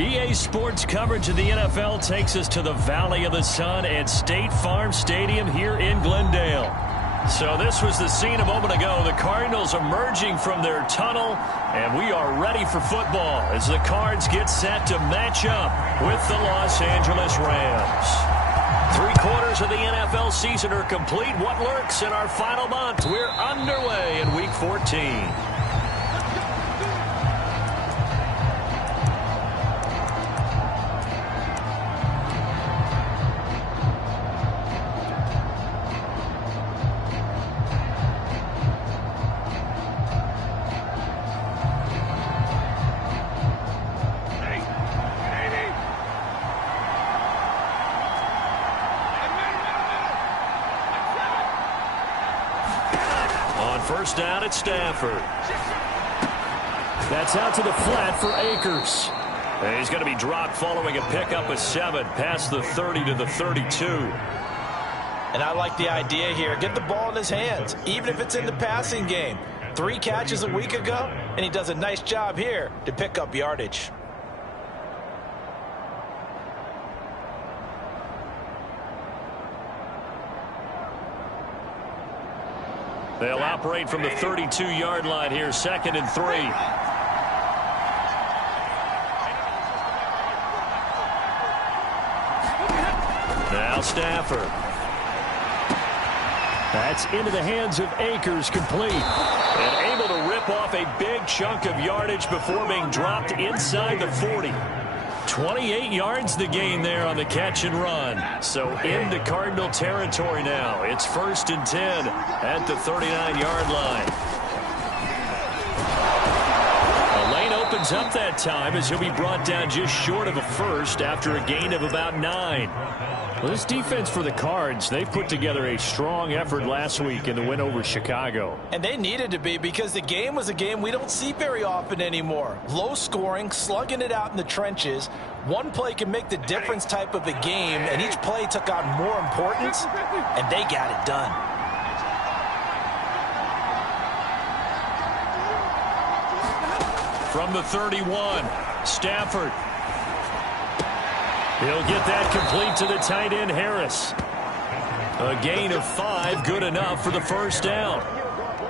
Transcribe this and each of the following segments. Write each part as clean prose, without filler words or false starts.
EA Sports coverage of the NFL takes us to the Valley of the Sun at State Farm Stadium here in Glendale. So this was the scene a moment ago. The Cardinals emerging from their tunnel, and we are ready for football as the Cards get set to match up with the Los Angeles Rams. 3/4 of the NFL season are complete. What lurks in our final month? We're underway in Week 14. First down at Stafford. That's out to the flat for Akers. And he's going to be dropped following a pickup of 7 past the 30 to the 32. And I like the idea here. Get the ball in his hands, even if it's in the passing game. 3 catches a week ago, and he does a nice job here to pick up yardage. They'll operate from the 32-yard line here, 2nd and 3. Now Stafford. That's into the hands of Akers, complete. And able to rip off a big chunk of yardage before being dropped inside the 40. 28 yards the gain there on the catch and run. So into Cardinal territory now. It's 1st and 10 at the 39-yard line. The lane opens up that time as he'll be brought down just short of a first after a gain of about 9. Well, this defense for the Cards, they put together a strong effort last week in the win over Chicago. And they needed to be, because the game was a game we don't see very often anymore. Low scoring, slugging it out in the trenches. One play can make the difference type of a game, and each play took on more importance, and they got it done. From the 31, Stafford. He'll get that complete to the tight end, Harris. A gain of 5, good enough for the first down.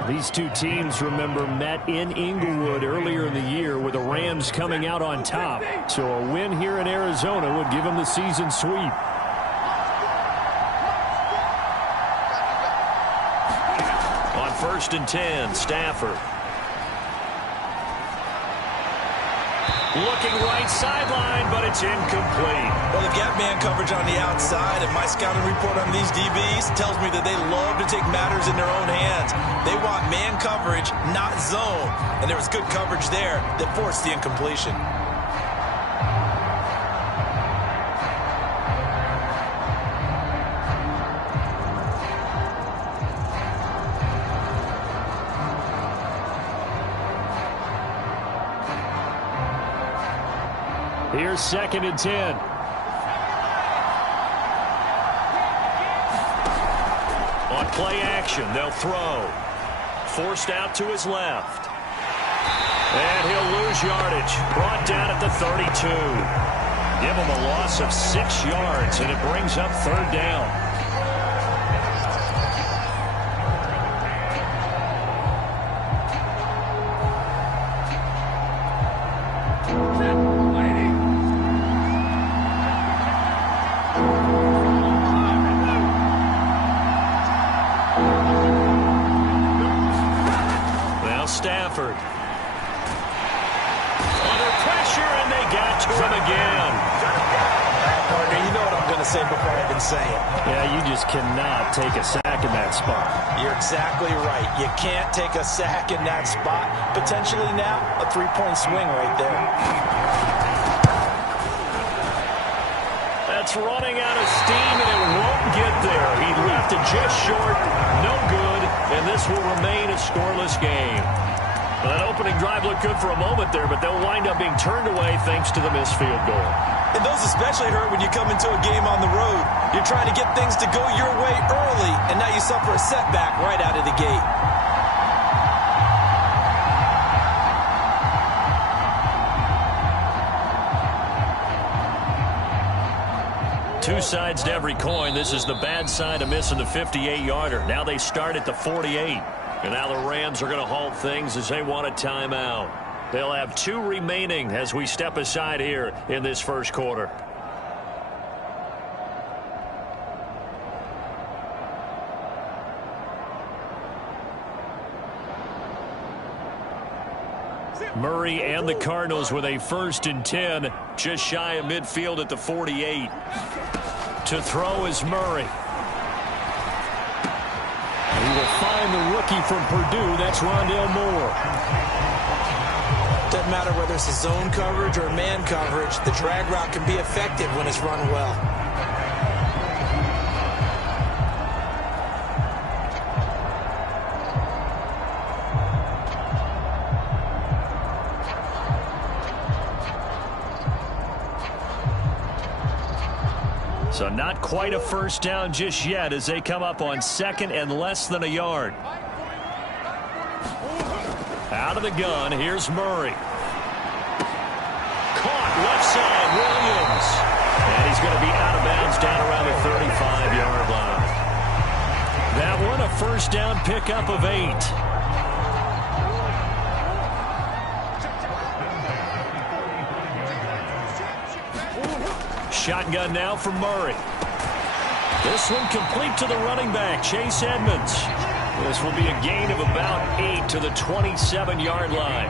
These two teams, remember, met in Inglewood earlier in the year with the Rams coming out on top. So a win here in Arizona would give them the season sweep. On 1st and 10, Stafford. Looking right sideline, but it's incomplete. Well, the gap man coverage on the outside, and my scouting report on these DBs tells me that they love to take matters in their own hands. They want man coverage, not zone. And there was good coverage there that forced the incompletion. Here's 2nd and 10. On play action, they'll throw. Forced out to his left. And he'll lose yardage. Brought down at the 32. Give him a loss of 6 yards, and it brings up 3rd down. Stafford. Under pressure, and they got to him again. Partner, you know what I'm going to say before I even say it. Yeah, you just cannot take a sack in that spot. You're exactly right. You can't take a sack in that spot. Potentially now a 3-point swing right there. That's running out of steam, and it won't get there. He left it just short. No good, and this will remain a scoreless game. Well, that opening drive looked good for a moment there, but they'll wind up being turned away thanks to the missed field goal. And those especially hurt when you come into a game on the road. You're trying to get things to go your way early, and now you suffer a setback right out of the gate. two sides to every coin. This is the bad side of missing the 58-yarder. Now they start at the 48. And now the Rams are going to halt things as they want a timeout. They'll have 2 remaining as we step aside here in this first quarter. Murray and the Cardinals with a 1st and 10, just shy of midfield at the 48. To throw is Murray. He will find the rookie from Purdue. That's Rondale Moore. Doesn't matter whether it's a zone coverage or man coverage. The drag route can be effective when it's run well. So not quite a first down just yet as they come up on 2nd and less than a yard. Out of the gun, here's Murray. Caught left side, Williams. And he's going to be out of bounds down around the 35-yard line. That one a first down pickup of 8. Shotgun now for Murray. This one complete to the running back, Chase Edmonds. This will be a gain of about 8 to the 27-yard line.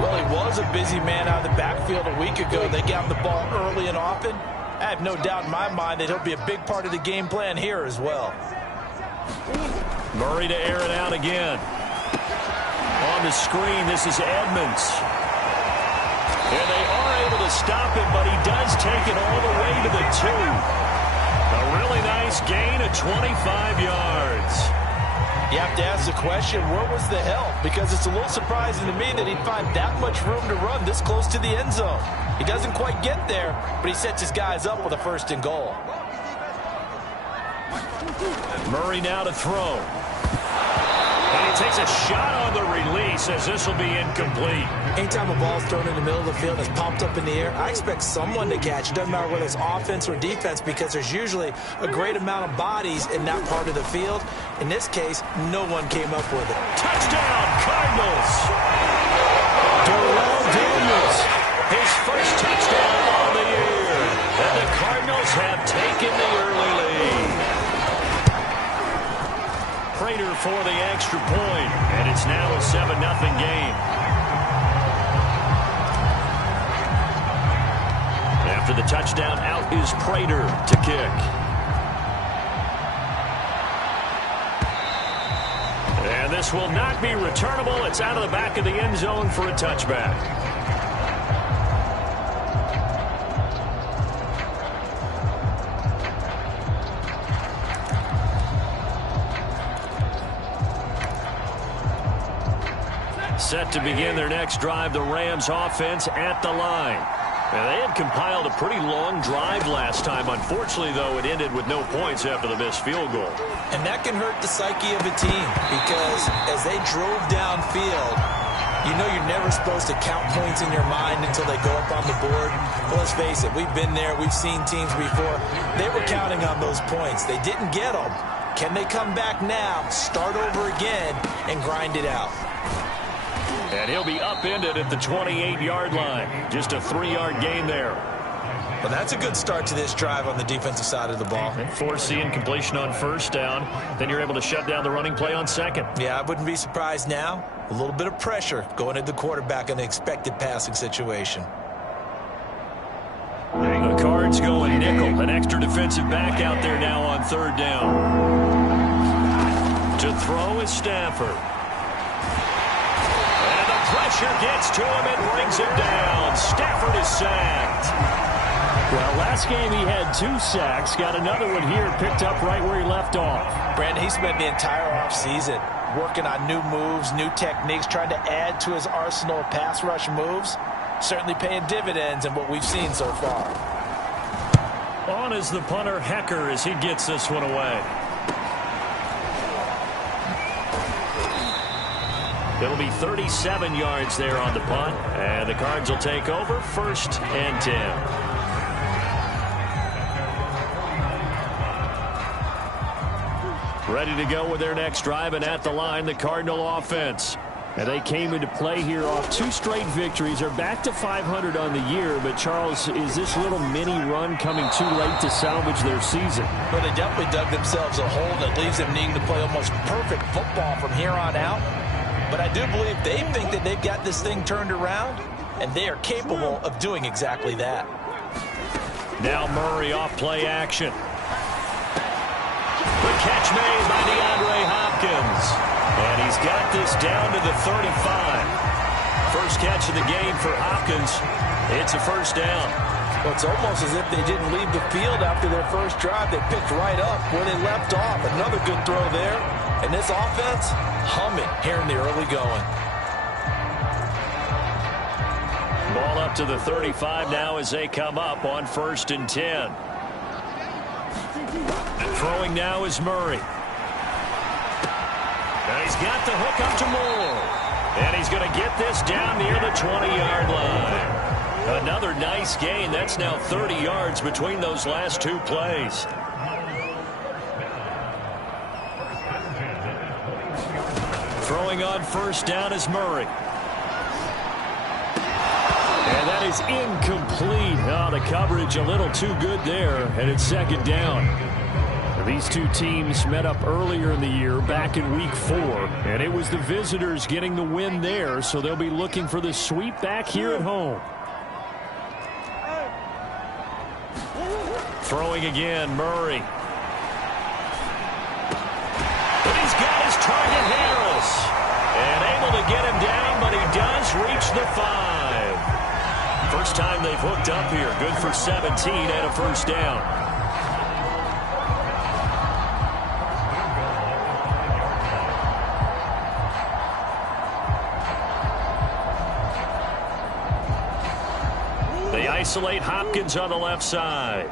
Well, he was a busy man out of the backfield a week ago. They got him the ball early and often. I have no doubt in my mind that he'll be a big part of the game plan here as well. Murray to air it out again. On the screen, this is Edmonds. And they are able to stop him, but he does take it all the way to the 2. A really nice gain of 25 yards. You have to ask the question, where was the help? Because it's a little surprising to me that he'd find that much room to run this close to the end zone. He doesn't quite get there, but he sets his guys up with a 1st and goal. Murray now to throw. And he takes a shot on the release as this will be incomplete. Anytime a ball's thrown in the middle of the field and it's pumped up in the air, I expect someone to catch. It doesn't matter whether it's offense or defense because there's usually a great amount of bodies in that part of the field. In this case, no one came up with it. Touchdown, Cardinals! Darrell Daniels, his first touchdown on the year. And the Cardinals have taken the early lead. Prater for the extra point, and it's now a 7-0 game. After the touchdown, out is Prater to kick. And this will not be returnable. It's out of the back of the end zone for a touchback. Set to begin their next drive, the Rams offense at the line. Now, they had compiled a pretty long drive last time. Unfortunately, though, it ended with no points after the missed field goal. And that can hurt the psyche of a team because as they drove downfield, you know you're never supposed to count points in your mind until they go up on the board. Well, let's face it, we've been there. We've seen teams before. They were counting on those points. They didn't get them. Can they come back now, start over again, and grind it out? And he'll be upended at the 28-yard line. Just a 3-yard gain there. Well, that's a good start to this drive on the defensive side of the ball. And forcing completion on 1st down. Then you're able to shut down the running play on 2nd. Yeah, I wouldn't be surprised now. A little bit of pressure going at the quarterback in the expected passing situation. The Cards going nickel. An extra defensive back out there now on 3rd down. To throw is Stafford. Pressure gets to him and brings him down. Stafford is sacked. Well, last game he had 2 sacks. Got another one here picked up right where he left off. Brandon, he spent the entire offseason working on new moves, new techniques, trying to add to his arsenal of pass rush moves. Certainly paying dividends in what we've seen so far. On is the punter, Hecker, as he gets this one away. It'll be 37 yards there on the punt, and the Cards will take over 1st and 10. Ready to go with their next drive, and at the line, the Cardinal offense. And they came into play here off 2 straight victories. They're back to 500 on the year. But, Charles, is this little mini run coming too late to salvage their season? Well, they definitely dug themselves a hole that leaves them needing to play almost perfect football from here on out. But I do believe they think that they've got this thing turned around, and they are capable of doing exactly that. Now Murray off play action. The catch made by DeAndre Hopkins. And he's got this down to the 35. First catch of the game for Hopkins. It's a first down. Well, it's almost as if they didn't leave the field after their first drive. They picked right up where they left off. Another good throw there. And this offense humming here in the early going. Ball up to the 35 now as they come up on 1st and 10. Throwing now is Murray. And he's got the hook up to Moore. And he's going to get this down near the 20-yard line. Another nice gain. That's now 30 yards between those last 2 plays. Throwing on 1st down is Murray. And that is incomplete. Oh, the coverage a little too good there, and it's 2nd down. These 2 teams met up earlier in the year, back in week 4, and it was the visitors getting the win there, so they'll be looking for the sweep back here at home. Throwing again, Murray. But he's got his target, Harris. And able to get him down, but he does reach the 5. First time they've hooked up here. Good for 17 and a first down. They isolate Hopkins on the left side.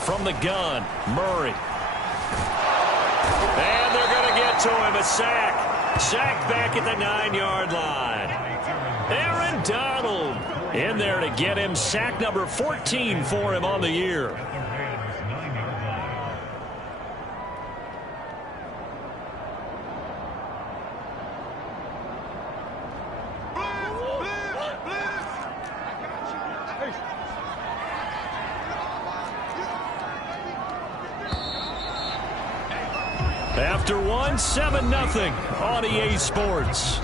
From the gun, Murray. And they're going to get to him. A sack. Sack back at the 9-yard line. Aaron Donald in there to get him. Sack number 14 for him on the year. After 1, 7-0 on EA Sports.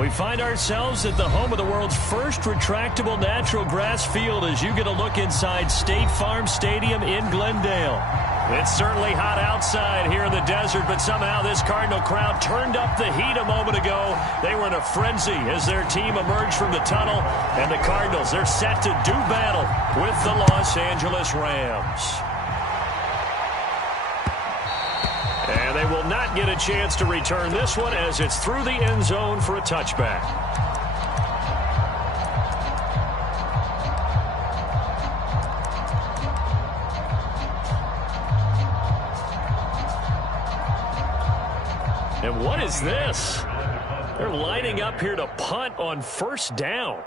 We find ourselves at the home of the world's first retractable natural grass field as you get a look inside State Farm Stadium in Glendale. It's certainly hot outside here in the desert, but somehow this Cardinal crowd turned up the heat a moment ago. They were in a frenzy as their team emerged from the tunnel, and the Cardinals, they're set to do battle with the Los Angeles Rams. And they will not get a chance to return this one as it's through the end zone for a touchback. And what is this? They're lining up here to punt on first down.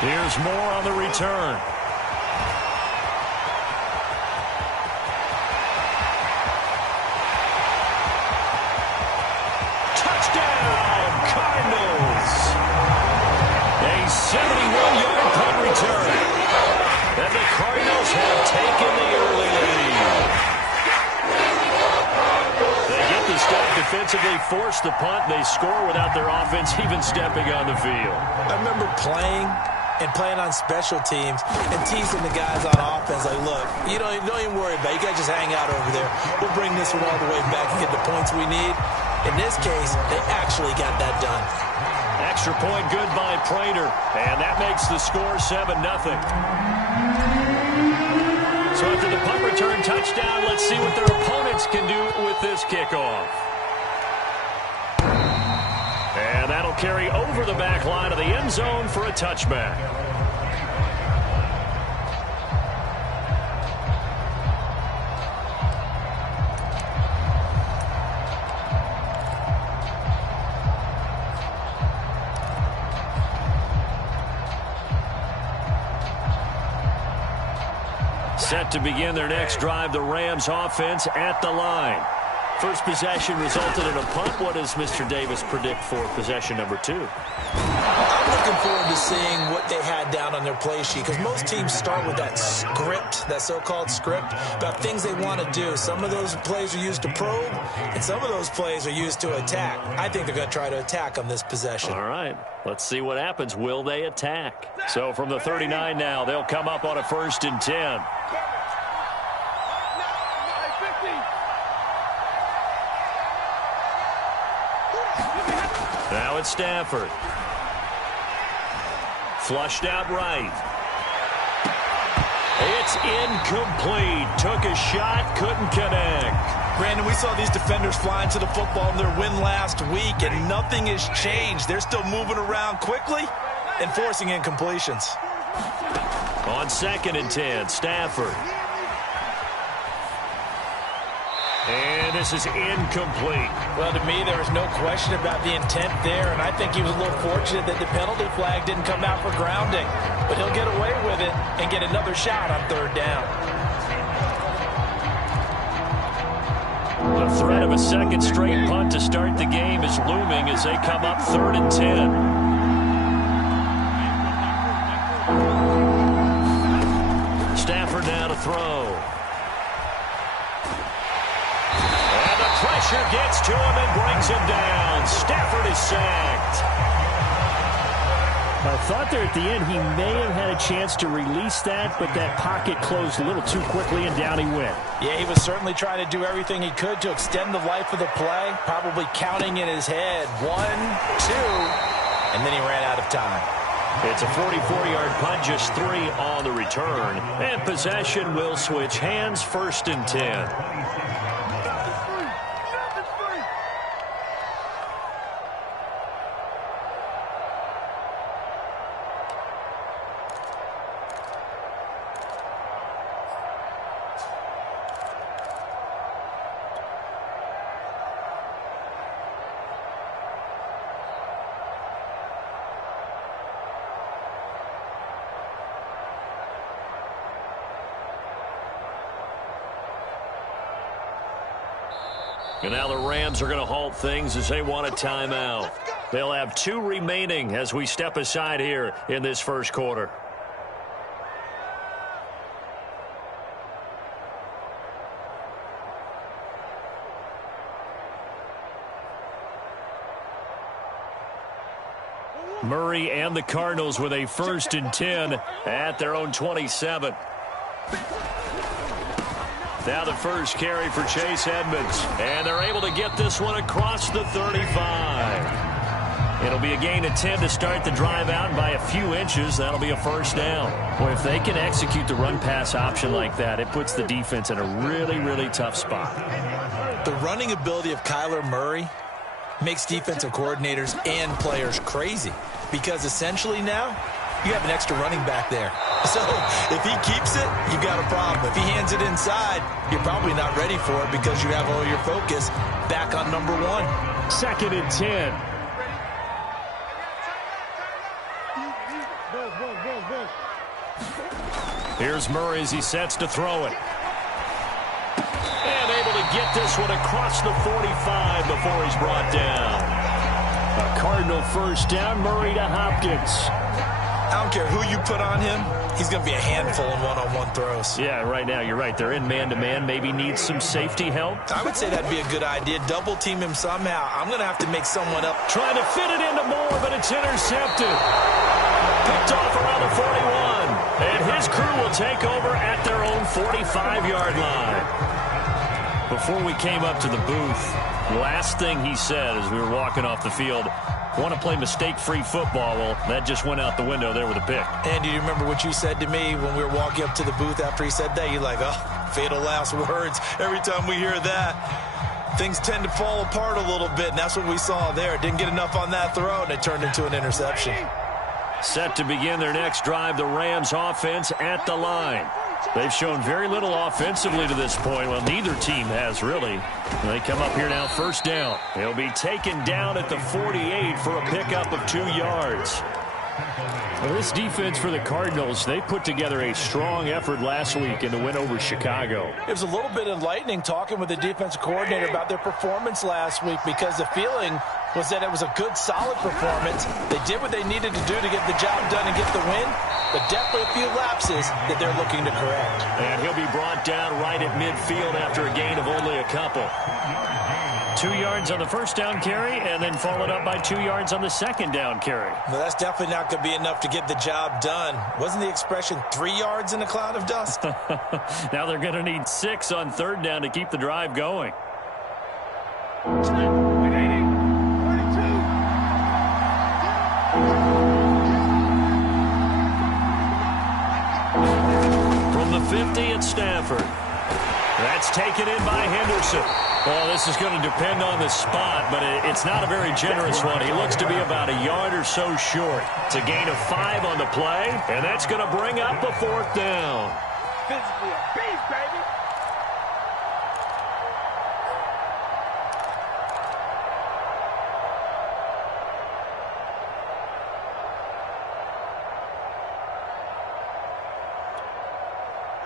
Here's more on the return. Touchdown, Cardinals! A 71-yard punt return. And the Cardinals have taken the early lead. They get the stop defensively, force the punt. They score without their offense even stepping on the field. I remember playing on special teams and teasing the guys on offense like, look, you don't even worry about it. You guys just hang out over there. We'll bring this one all the way back and get the points we need. In this case, they actually got that done. Extra point good by Prater, and that makes the score 7-0. So after the punt return touchdown, let's see what their opponents can do with this kickoff. And that'll carry over the back line of the end zone for a touchback. Set to begin their next drive, the Rams offense at the line. First possession resulted in a punt. What does Mr. Davis predict for possession number 2? I'm looking forward to seeing what they had down on their play sheet, because most teams start with that script, that so-called script, about things they want to do. Some of those plays are used to probe, and some of those plays are used to attack. I think they're going to try to attack on this possession. All right, let's see what happens. Will they attack? So from the 39 now, they'll come up on a 1st and 10. Now it's Stafford. Flushed out right. It's incomplete. Took a shot, couldn't connect. Brandon, we saw these defenders flying to the football in their win last week, and nothing has changed. They're still moving around quickly and forcing incompletions. On 2nd and 10, Stafford. And this is incomplete. Well, to me, there was no question about the intent there, and I think he was a little fortunate that the penalty flag didn't come out for grounding. But he'll get away with it and get another shot on 3rd down. The threat of a second straight punt to start the game is looming as they come up 3rd and 10. Stafford now to throw. Pressure gets to him and brings him down. Stafford is sacked. I thought there at the end he may have had a chance to release that, but that pocket closed a little too quickly and down he went. Yeah, he was certainly trying to do everything he could to extend the life of the play, probably counting in his head 1, 2, and then he ran out of time. It's a 44-yard punt, just 3 on the return. And possession will switch hands, 1st and 10. And now the Rams are going to halt things as they want a timeout. They'll have 2 remaining as we step aside here in this first quarter. Murray and the Cardinals with a 1st and 10 at their own 27. Now the first carry for Chase Edmonds. And they're able to get this one across the 35. It'll be a gain of 10 to start the drive out. By a few inches, that'll be a 1st down. Boy, if they can execute the run-pass option like that, it puts the defense in a really, really tough spot. The running ability of Kyler Murray makes defensive coordinators and players crazy, because essentially now you have an extra running back there. So if he keeps it, you've got a problem. If he hands it inside, you're probably not ready for it because you have all your focus back on number 1. 2nd and 10. Here's Murray as he sets to throw it. And able to get this one across the 45 before he's brought down. A Cardinal 1st down, Murray to Hopkins. I don't care who you put on him, he's going to be a handful in one-on-one throws. Yeah, right now you're right. They're in man-to-man. Maybe needs some safety help. I would say that'd be a good idea. Double team him somehow. I'm going to have to make someone up. Trying to fit it into Moore, but it's intercepted. Picked off around the 41. And his crew will take over at their own 45-yard line. Before we came up to the booth, last thing he said as we were walking off the field, want to play mistake-free football. Well, that just went out the window there with a pick. And do you remember what you said to me when we were walking up to the booth after he said that? You're like, oh, fatal last words. Every time we hear that, things tend to fall apart a little bit, and that's what we saw there. Didn't get enough on that throw, and it turned into an interception. Set to begin their next drive, the Rams offense at the line. They've shown very little offensively to this point. Well, neither team has really. They come up here now, 1st down. They'll be taken down at the 48 for a pickup of 2 yards. Well, this defense for the Cardinals, they put together a strong effort last week in the win over Chicago. It was a little bit enlightening talking with the defensive coordinator about their performance last week, because the feeling was that it was a good, solid performance. They did what they needed to do to get the job done and get the win, but definitely a few lapses that they're looking to correct. And he'll be brought down right at midfield after a gain of only a couple. 2 yards on the 1st down carry, and then followed up by 2 yards on the 2nd down carry. Well, that's definitely not going to be enough to get the job done. Wasn't the expression 3 yards in a cloud of dust? Now they're going to need 6 on 3rd down to keep the drive going. From the 50 at Stafford. That's taken in by Henderson. Well, this is going to depend on the spot, but it's not a very generous one. He looks to be about a yard or so short. It's a gain of 5 on the play, and that's going to bring up a 4th down. Physically a beast, baby.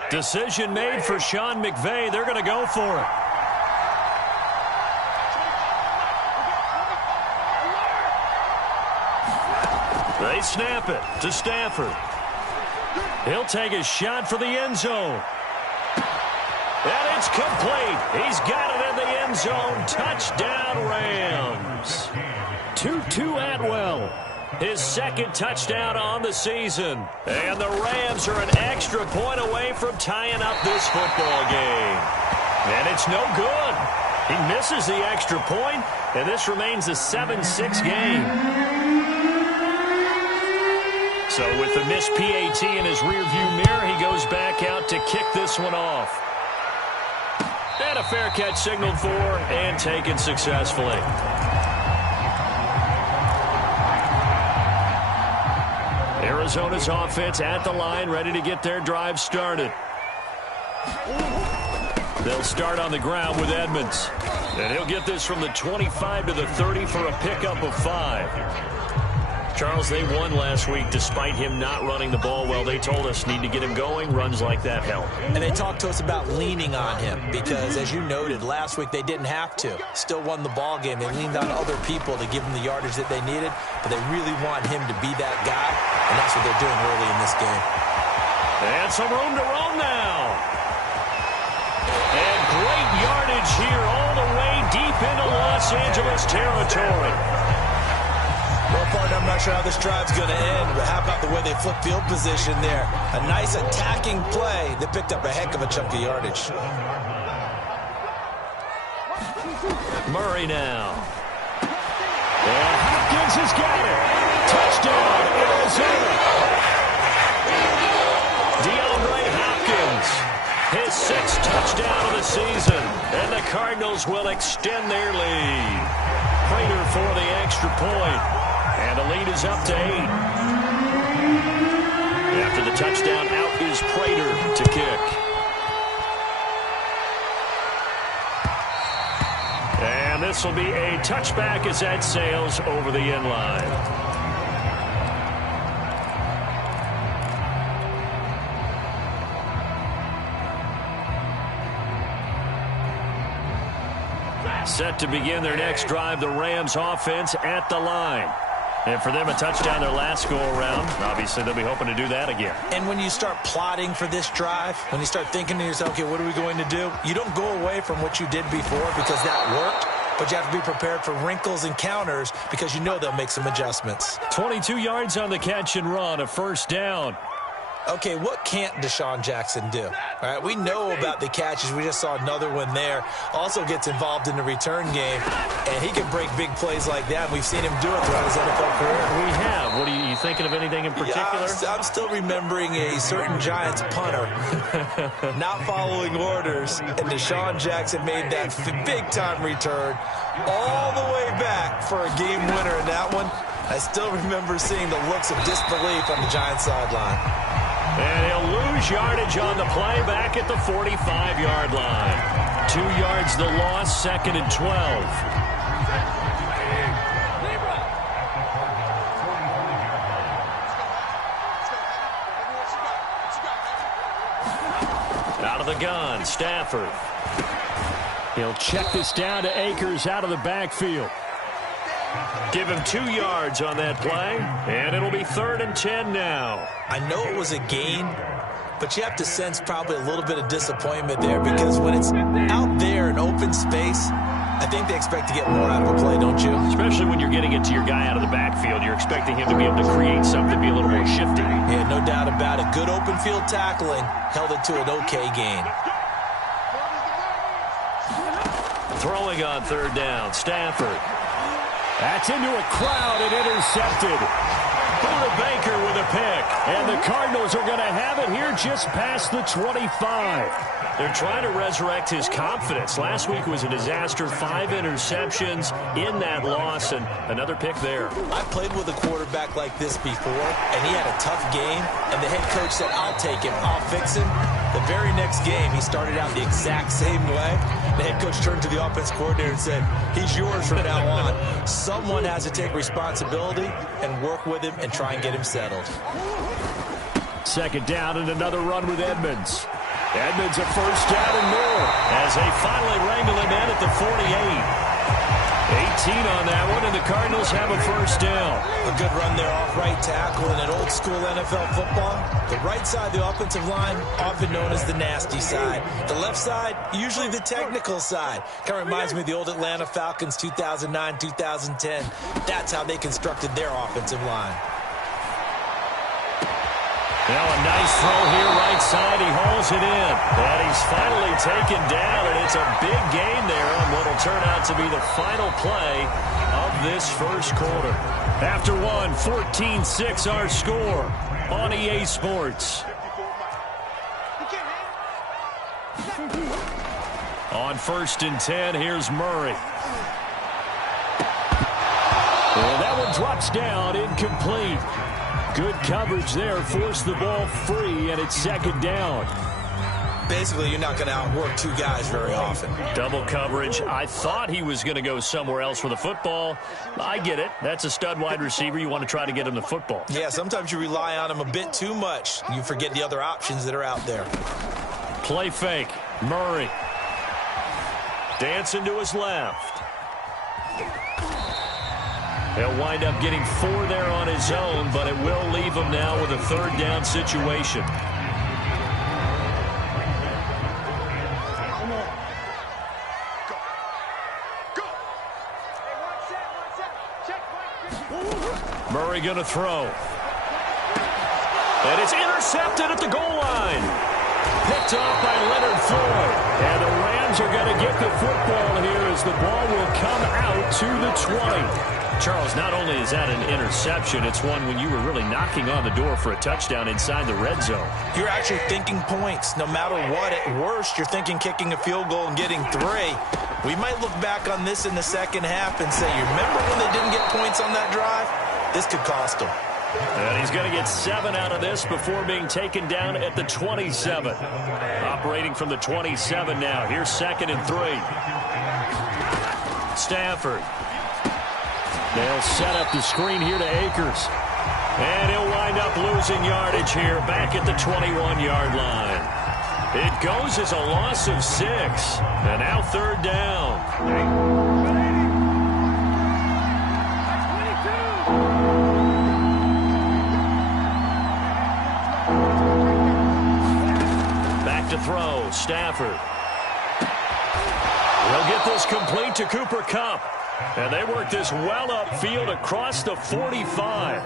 Decision made for Sean McVay. They're going to go for it. They snap it to Stafford. He'll take a shot for the end zone. And it's complete. He's got it in the end zone. Touchdown, Rams. Tutu Atwell. His 2nd touchdown on the season. And the Rams are an extra point away from tying up this football game. And it's no good. He misses the extra point, and this remains a 7-6 game. So with the missed PAT in his rearview mirror, he goes back out to kick this one off. And a fair catch signaled for and taken successfully. Arizona's offense at the line, ready to get their drive started. They'll start on the ground with Edmonds. And he'll get this from the 25 to the 30 for a pickup of 5. Charles, they won last week despite him not running the ball well. They told us need to get him going. Runs like that help. And they talked to us about leaning on him because, as you noted, last week they didn't have to. Still won the ball game. They leaned on other people to give them the yardage that they needed, but they really want him to be that guy, and that's what they're doing early in this game. And some room to roam now. And great yardage here all the way deep into Los Angeles territory. Well, partner, I'm not sure how this drive's going to end, but how about the way they flip field position there? A nice attacking play that picked up a heck of a chunk of yardage. Murray now. And Hopkins has got it. Touchdown, Arizona. DeAndre Hopkins, his 6th touchdown of the season. And the Cardinals will extend their lead. Prater for the extra point. And the lead is up to 8. After the touchdown, out is Prater to kick. And this will be a touchback as that sails over the end line. Set to begin their next drive, the Rams offense at the line. And for them, a touchdown their last go-around. Obviously, they'll be hoping to do that again. And when you start plotting for this drive, when you start thinking to yourself, okay, what are we going to do? You don't go away from what you did before because that worked. But you have to be prepared for wrinkles and counters because you know they'll make some adjustments. 22 yards on the catch and run, a first down. Okay, what can't Deshaun Jackson do? All right, we know about the catches. We just saw another one there. Also gets involved in the return game, and he can break big plays like that. We've seen him do it throughout his NFL career. We have. What are you thinking of anything in particular? Yeah, I'm still remembering a certain Giants punter not following orders, and Deshaun Jackson made that big-time return all the way back for a game winner in that one. I still remember seeing the looks of disbelief on the Giants sideline. And he'll lose yardage on the play back at the 45-yard line. 2 yards the loss, 2nd and 12. Out of the gun, Stafford. He'll check this down to Akers out of the backfield. Give him 2 yards on that play, and it'll be 3rd and 10 now. I know it was a gain, but you have to sense probably a little bit of disappointment there because when it's out there in open space, I think they expect to get more out of a play, don't you? Especially when you're getting it to your guy out of the backfield. You're expecting him to be able to create something, be a little more shifty. Yeah, no doubt about it. Good open field tackling held it to an okay gain. Throwing on 3rd down, Stafford. That's into a crowd and intercepted. Buda Baker with a pick. And the Cardinals are going to have it here just past the 25. They're trying to resurrect his confidence. Last week was a disaster. 5 interceptions in that loss, and another pick there. I played with a quarterback like this before, and he had a tough game, and the head coach said, I'll take him, I'll fix him. The very next game, he started out the exact same way. The head coach turned to the offense coordinator and said, he's yours from now on. Someone has to take responsibility and work with him and try and get him settled. 2nd down and another run with Edmonds. Edmonds a first down and more. As they finally wrangle him in at the 48. 18 on that one, and the Cardinals have a first down. A good run there off right tackle in an old-school NFL football. The right side of the offensive line, often known as the nasty side. The left side, usually the technical side. Kind of reminds me of the old Atlanta Falcons 2009, 2010. That's how they constructed their offensive line. Now a nice throw here right side. He hauls it in. And he's finally taken down, and it's a big gain there on what will turn out to be the final play of this first quarter. After one, 14-6 our score on EA Sports. On 1st and 10, here's Murray. Well, that one drops down, incomplete. Good coverage there, forced the ball free, and it's 2nd down. Basically, you're not going to outwork 2 guys very often. Double coverage. I thought he was going to go somewhere else for the football. I get it. That's a stud wide receiver. You want to try to get him the football. Yeah, sometimes you rely on him a bit too much. You forget the other options that are out there. Play fake. Murray. Dancing to his left. He'll wind up getting 4 there on his own, but it will leave him now with a 3rd down situation. Go. Hey, one set. Check. Murray going to throw. And it's intercepted at the goal line. Picked off by Leonard Floyd. And the Rams are going to get the football here as the ball will come out to the 20. Charles, not only is that an interception, it's one when you were really knocking on the door for a touchdown inside the red zone. You're actually thinking points. No matter what, at worst, you're thinking kicking a field goal and getting 3. We might look back on this in the second half and say, you remember when they didn't get points on that drive? This could cost them. And he's going to get 7 out of this before being taken down at the 27. Operating from the 27 now. Here's 2nd and 3. Stafford. They'll set up the screen here to Akers. And he'll wind up losing yardage here back at the 21-yard line. It goes as a loss of 6. And now 3rd down. Back to throw. Stafford. He'll get this complete to Cooper Kupp. And they work this well upfield across the 45.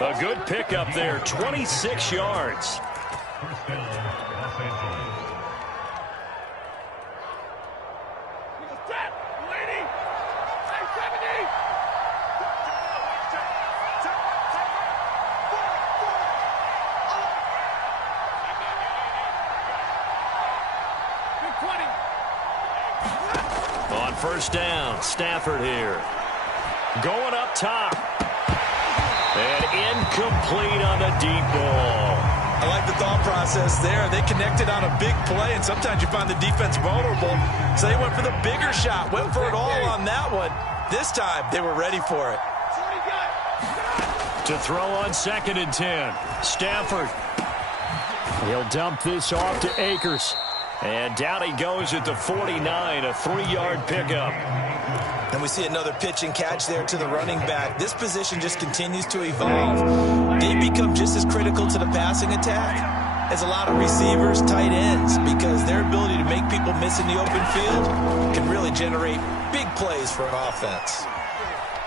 A good pickup there, 26 yards. On 1st down, Stafford here. Going up top. And incomplete on the deep ball. I like the thought process there. They connected on a big play, and sometimes you find the defense vulnerable. So they went for the bigger shot, went for it all on that one. This time, they were ready for it. To throw on 2nd and 10. Stafford. He'll dump this off to Akers. And down he goes at the 49, a 3-yard pickup. And we see another pitch and catch there to the running back. This position just continues to evolve. They become just as critical to the passing attack as a lot of receivers, tight ends, because their ability to make people miss in the open field can really generate big plays for an offense.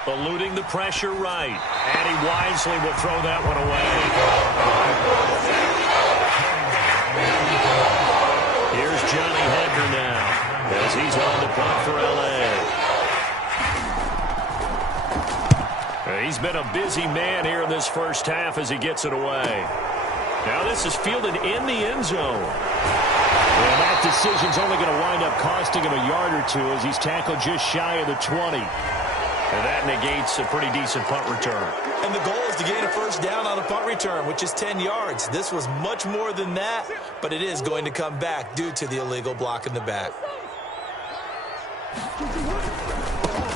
Eluding the pressure right. And he wisely will throw that one away. Here's Johnny Hecker now as he's on the punt for L.A. He's been a busy man here in this first half as he gets it away. Now this is fielded in the end zone. And that decision's only going to wind up costing him a yard or two as he's tackled just shy of the 20. And that negates a pretty decent punt return. And the goal is to gain a 1st down on a punt return, which is 10 yards. This was much more than that, but it is going to come back due to the illegal block in the back.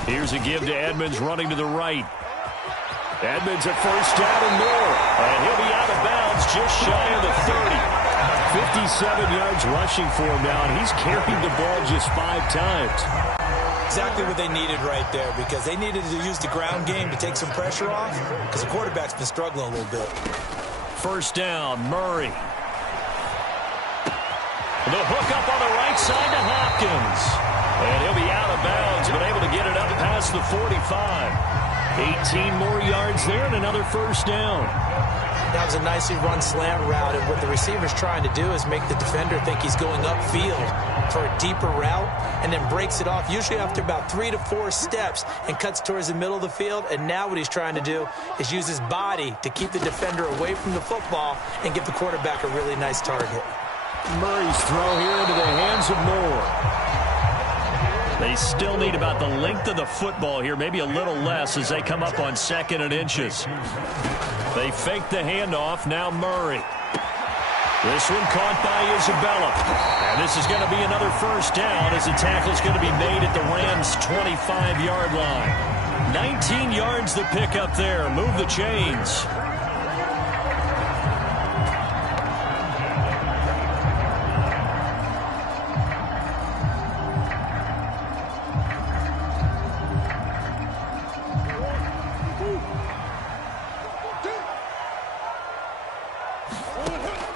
Here's a give to Edmonds running to the right. Edmonds at 1st down and more. And he'll be out of bounds just shy of the 30. 57 yards rushing for him now, and he's carried the ball just 5 times. Exactly what they needed right there, because they needed to use the ground game to take some pressure off, because the quarterback's been struggling a little bit. 1st down, Murray. The hook up on the right side to Hopkins. And he'll be out of bounds, but able to get it up past the 45. 18 more yards there and another 1st down. That was a nicely run slant route, and what the receiver's trying to do is make the defender think he's going upfield for a deeper route, and then breaks it off, usually after about 3 to 4 steps, and cuts towards the middle of the field. And now what he's trying to do is use his body to keep the defender away from the football and give the quarterback a really nice target. Murray's throw here into the hands of Moore. They still need about the length of the football here, maybe a little less as they come up on 2nd and inches. They fake the handoff. Now Murray. This one caught by Isabella. And this is going to be another 1st down as the tackle's going to be made at the Rams' 25-yard line. 19 yards the pick up there. Move the chains.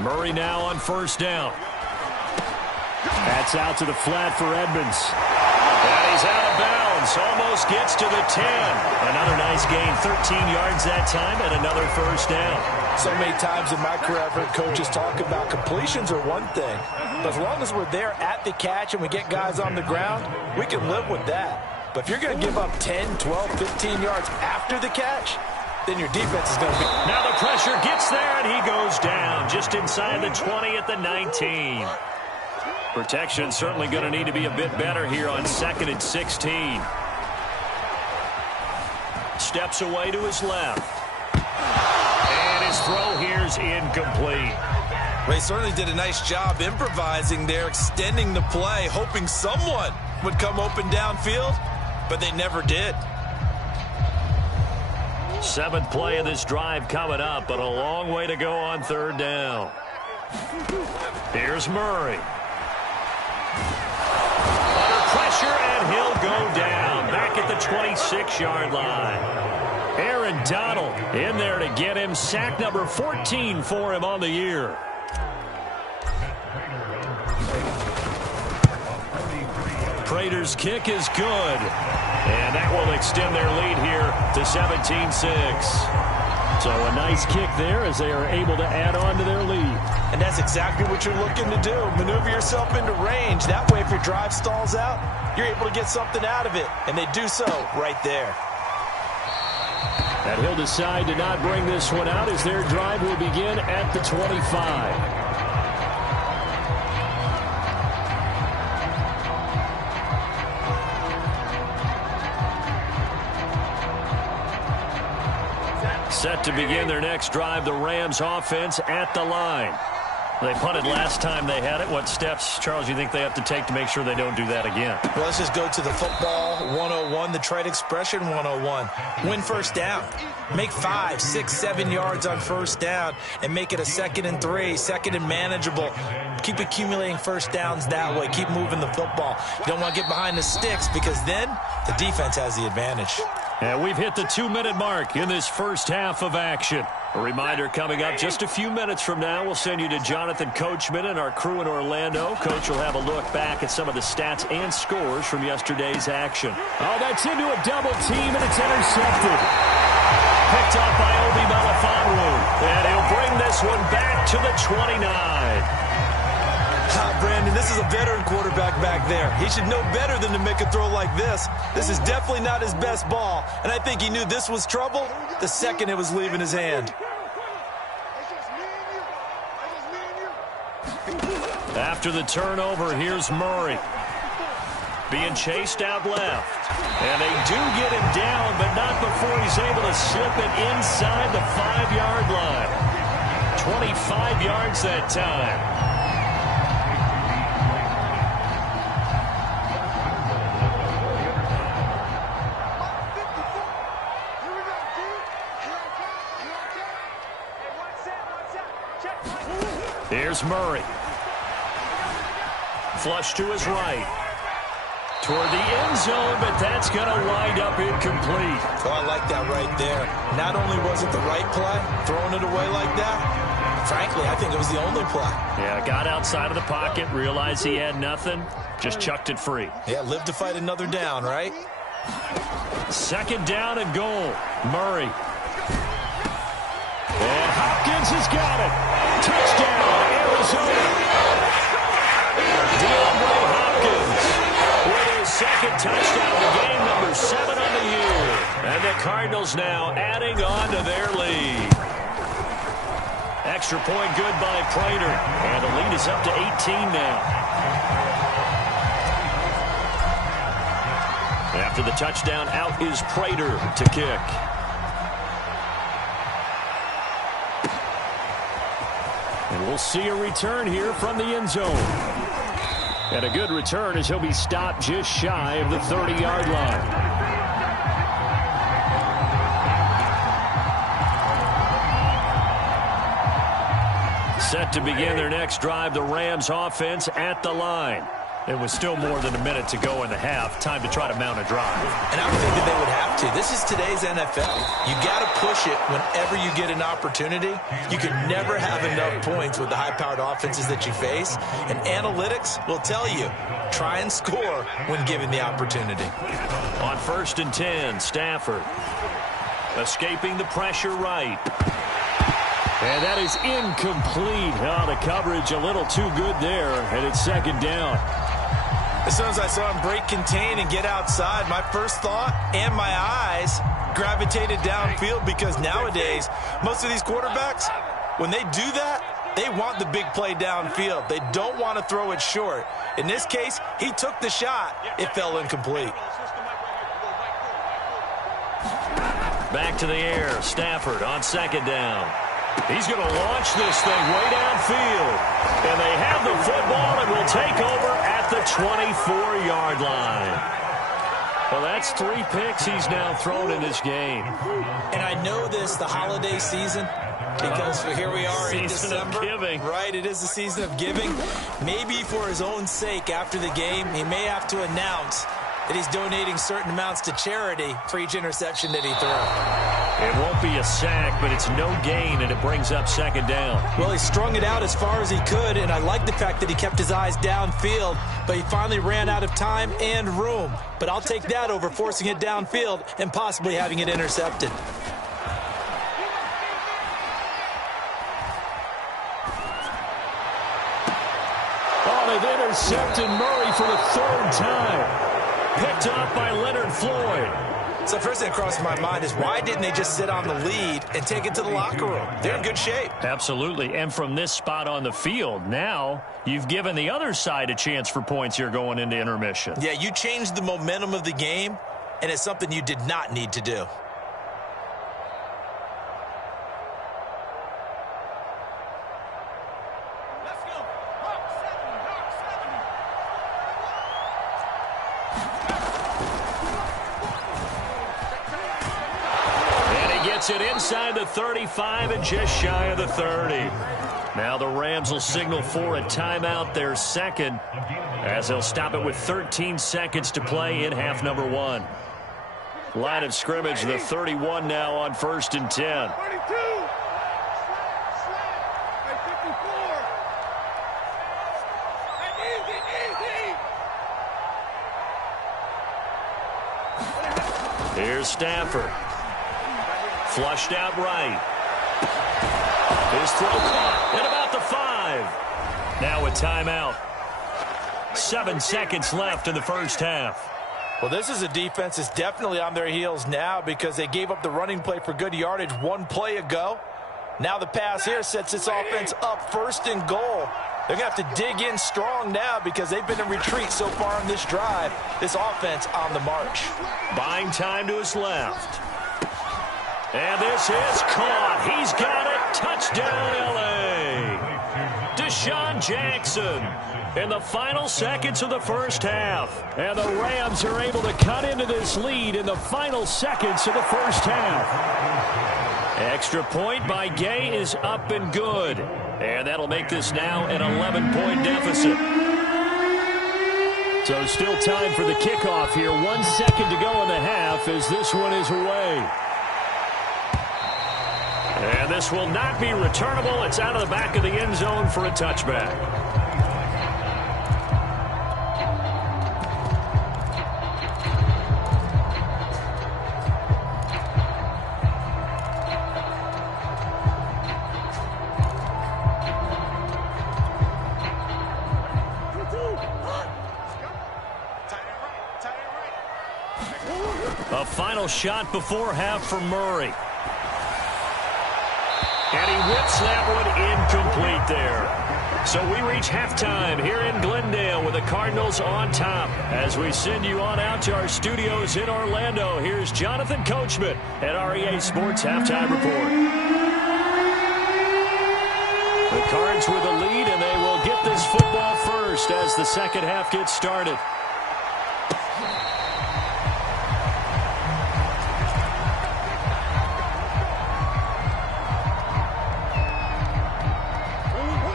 Murray now on 1st down. That's out to the flat for Edmonds. And he's out of bounds. Almost gets to the 10. Another nice gain. 13 yards that time and another first down. So many times in my career I've heard coaches talk about completions are one thing. But as long as we're there at the catch and we get guys on the ground, we can live with that. But if you're going to give up 10, 12, 15 yards after the catch, then your defense is going to be... Now the pressure gets there, and he goes down just inside the 20 at the 19. Protection certainly going to need to be a bit better here on 2nd and 16. Steps away to his left. And his throw here is incomplete. Well, he certainly did a nice job improvising there, extending the play, hoping someone would come open downfield, but they never did. 7th play of this drive coming up, but a long way to go on 3rd down. Here's Murray. Under pressure, and he'll go down. Back at the 26-yard line. Aaron Donald in there to get him. Sack number 14 for him on the year. Prater's kick is good. And that will extend their lead here to 17-6. So a nice kick there as they are able to add on to their lead. And that's exactly what you're looking to do. Maneuver yourself into range. That way, if your drive stalls out, you're able to get something out of it. And they do so right there. And he'll decide to not bring this one out as their drive will begin at the 25. Set to begin their next drive, the Rams offense at the line. They punted last time they had it. What steps, Charles, you think they have to take to make sure they don't do that again? Well, let's just go to the football 101, the trade expression 101. Win first down. Make 5, 6, 7 yards on first down and make it a 2nd and 3, 2nd and manageable. Keep accumulating first downs that way. Keep moving the football. You don't want to get behind the sticks because then the defense has the advantage. And we've hit the 2-minute mark in this first half of action. A reminder coming up just a few minutes from now. We'll send you to Jonathan Coachman and our crew in Orlando. Coach will have a look back at some of the stats and scores from yesterday's action. Oh, that's into a double team, and it's intercepted. Picked up by Obi Melifonwu. And he'll bring this one back to the 29. Brandon, this is a veteran quarterback back there. He should know better than to make a throw like this. This is definitely not his best ball, and I think he knew this was trouble the second it was leaving his hand. After the turnover, here's Murray. Being chased out left. And they do get him down, but not before he's able to slip it inside the 5-yard line. 25 yards that time. Here's Murray. Flush to his right. Toward the end zone, but that's going to wind up incomplete. Oh, I like that right there. Not only was it the right play, throwing it away like that, frankly, I think it was the only play. Yeah, got outside of the pocket, realized he had nothing, just chucked it free. Yeah, live to fight another down, right? 2nd down and goal. Murray. And Hopkins has got it. Touchdown, Arizona. DeAndre Hopkins with his 2nd touchdown of the game, number 7 on the year. And the Cardinals now adding on to their lead. Extra point good by Prater. And the lead is up to 18 now. After the touchdown, out is Prater to kick. And we'll see a return here from the end zone. And a good return as he'll be stopped just shy of the 30-yard line. Set to begin their next drive, the Rams offense at the line. It was still more than a minute to go in the half. Time to try to mount a drive. And I would think that they would have to. This is today's NFL. You got to push it whenever you get an opportunity. You can never have enough points with the high-powered offenses that you face. And analytics will tell you, try and score when given the opportunity. On 1st and 10, Stafford escaping the pressure right. And that is incomplete. Oh, the coverage a little too good there, and it's 2nd down. As soon as I saw him break contain and get outside, my first thought and my eyes gravitated downfield, because nowadays, most of these quarterbacks, when they do that, they want the big play downfield. They don't want to throw it short. In this case, he took the shot. It fell incomplete. Back to the air. Stafford on 2nd down. He's going to launch this thing way downfield. And they have the football and will take over at the 24-yard line. Well, that's 3 picks he's now thrown in this game. And I know this, the holiday season, because here we are in December. Of giving. Right, it is the season of giving. Maybe for his own sake after the game, he may have to announce that he's donating certain amounts to charity for each interception that he threw. It won't be a sack, but it's no gain, and it brings up 2nd down. Well, he strung it out as far as he could, and I like the fact that he kept his eyes downfield, but he finally ran out of time and room. But I'll take that over forcing it downfield and possibly having it intercepted. Oh, they've intercepted Murray for the 3rd time. Picked up by Leonard Floyd. So the first thing that crosses my mind is, why didn't they just sit on the lead and take it to the locker room? They're in good shape. Absolutely. And from this spot on the field, now you've given the other side a chance for points here going into intermission. Yeah, you changed the momentum of the game, and it's something you did not need to do. It inside the 35 and just shy of the 30. Now the Rams will signal for a timeout, their 2nd, as they'll stop it with 13 seconds to play in half number 1. Line of scrimmage, the 31 now on 1st and 10. 32. Here's Stafford. Flushed out right. His throw caught at about the 5. Now a timeout. 7 seconds left in the first half. Well, this is a defense that's definitely on their heels now, because they gave up the running play for good yardage 1 play ago. Now the pass here sets this offense up 1st and goal. They're going to have to dig in strong now, because they've been in retreat so far on this drive. This offense on the march. Buying time to his left. And this is caught. He's got it. Touchdown, L.A. Deshaun Jackson in the final seconds of the first half. And the Rams are able to cut into this lead in the final seconds of the first half. Extra point by Gay is up and good. And that'll make this now an 11-point deficit. So still time for the kickoff here. 1 second to go in the half as this one is away. And this will not be returnable. It's out of the back of the end zone for a touchback. A final shot before half for Murray. And he whips that one incomplete there. So we reach halftime here in Glendale with the Cardinals on top. As we send you on out to our studios in Orlando, here's Jonathan Coachman at REA Sports Halftime Report. The Cards with the lead, and they will get this football first as the second half gets started.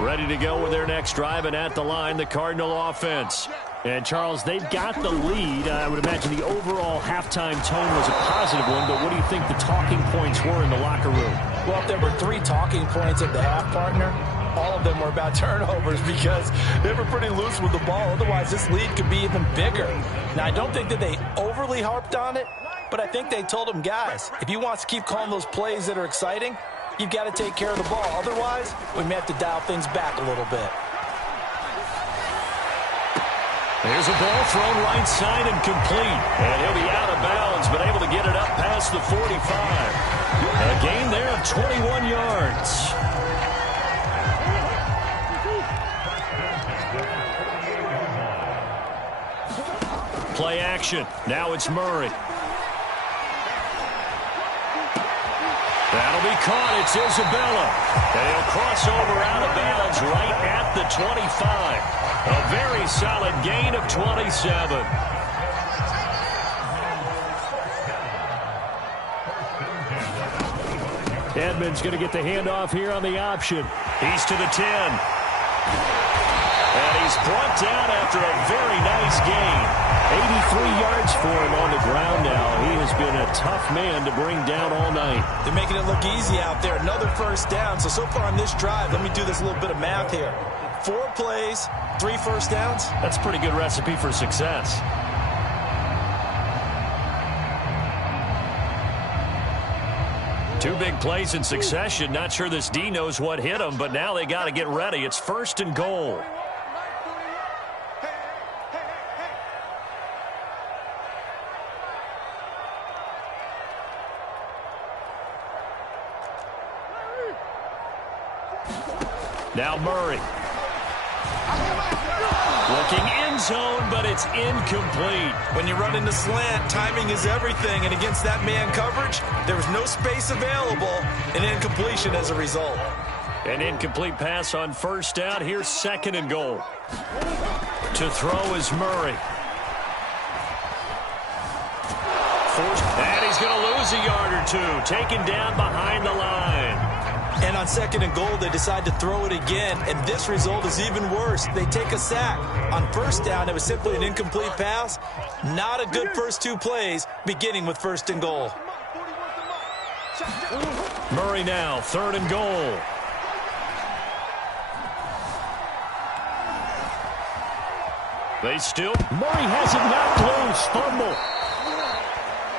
Ready to go with their next drive, and at the line, the Cardinal offense. And, Charles, they've got the lead. I would imagine the overall halftime tone was a positive one, but what do you think the talking points were in the locker room? Well, if there were 3 talking points at the half, partner, all of them were about turnovers because they were pretty loose with the ball. Otherwise, this lead could be even bigger. Now, I don't think that they overly harped on it, but I think they told them, guys, if you want to keep calling those plays that are exciting, you've got to take care of the ball. Otherwise, we may have to dial things back a little bit. There's a ball thrown right side and complete. And he'll be out of bounds, but able to get it up past the 45. A gain there of 21 yards. Play action. Now it's Murray. That'll be caught. It's Isabella. And he'll cross over out of bounds right at the 25. A very solid gain of 27. Edmonds going to get the handoff here on the option. He's to the 10. And he's brought down after a very nice gain. 83 yards for him on the ground now. He has been a tough man to bring down all night. They're making it look easy out there. Another first down. So far on this drive, let me do this little bit of math here. 4 plays, 3 first downs. That's a pretty good recipe for success. Two big plays in succession. Not sure this D knows what hit him, but now they got to get ready. It's 1st and goal. Now Murray. Looking end zone, but it's incomplete. When you run into slant, timing is everything. And against that man coverage, there was no space available. An incompletion as a result. An incomplete pass on 1st down. Here's 2nd and goal. To throw is Murray. And he's going to lose a yard or 2. Taken down behind the line. And on 2nd and goal, they decide to throw it again. And this result is even worse. They take a sack. On 1st down, it was simply an incomplete pass. Not a good first 2 plays, beginning with 1st and goal. Murray now, 3rd and goal. Murray has it knocked loose. Fumble.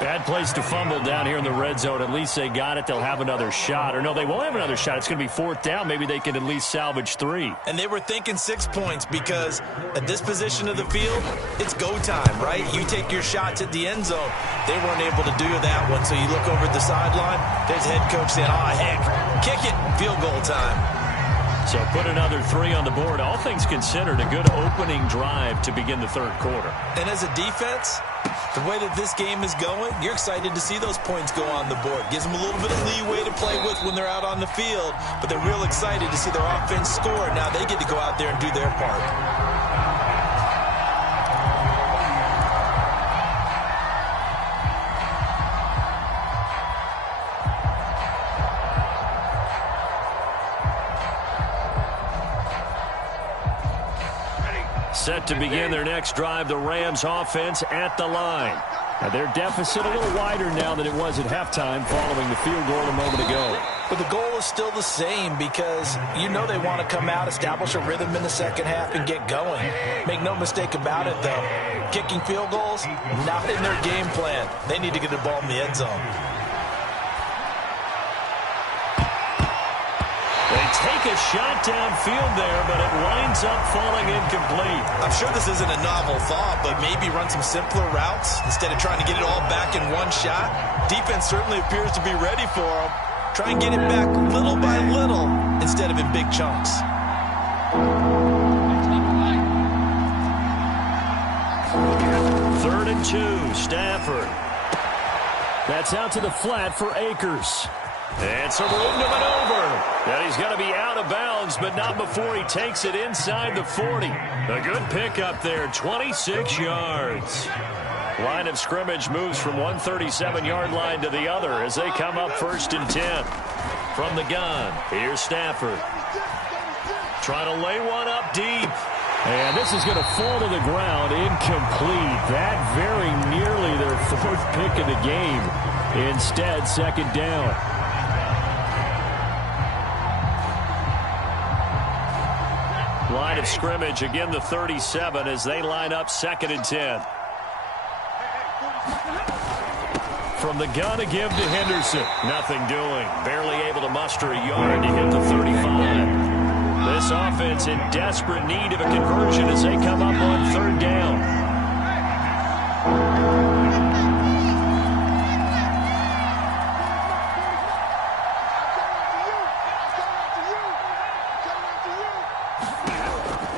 Bad place to fumble down here in the red zone. At least they got it. They'll have another shot. Or no, they won't have another shot. It's going to be 4th down. Maybe they can at least salvage 3. And they were thinking 6 points because at this position of the field, it's go time, right? You take your shots at the end zone. They weren't able to do that one. So you look over at the sideline. There's head coach saying, heck, kick it, field goal time. So put another 3 on the board. All things considered, a good opening drive to begin the 3rd quarter. And as a defense, the way that this game is going, you're excited to see those points go on the board. Gives them a little bit of leeway to play with when they're out on the field, but they're real excited to see their offense score. Now they get to go out there and do their part. Set to begin their next drive, the Rams offense at the line. Now their deficit a little wider now than it was at halftime following the field goal a moment ago. But the goal is still the same because you know they want to come out, establish a rhythm in the 2nd half, and get going. Make no mistake about it, though. Kicking field goals, not in their game plan. They need to get the ball in the end zone. They take a shot downfield there, but it winds up falling incomplete. I'm sure this isn't a novel thought, but maybe run some simpler routes instead of trying to get it all back in one shot. Defense certainly appears to be ready for them. Try and get it back little by little instead of in big chunks. 3rd and 2, Stafford. That's out to the flat for Akers. And some room to maneuver. And he's going to be out of bounds, but not before he takes it inside the 40. A good pickup there, 26 yards. Line of scrimmage moves from 137-yard line to the other as they come up 1st and 10. From the gun, here's Stafford. Trying to lay one up deep. And this is going to fall to the ground incomplete. That very nearly their fourth pick of the game. Instead, second down. Line of scrimmage, again the 37 as they line up 2nd and 10. From the gun to give to Henderson. Nothing doing. Barely able to muster a yard to hit the 35. This offense in desperate need of a conversion as they come up on 3rd down.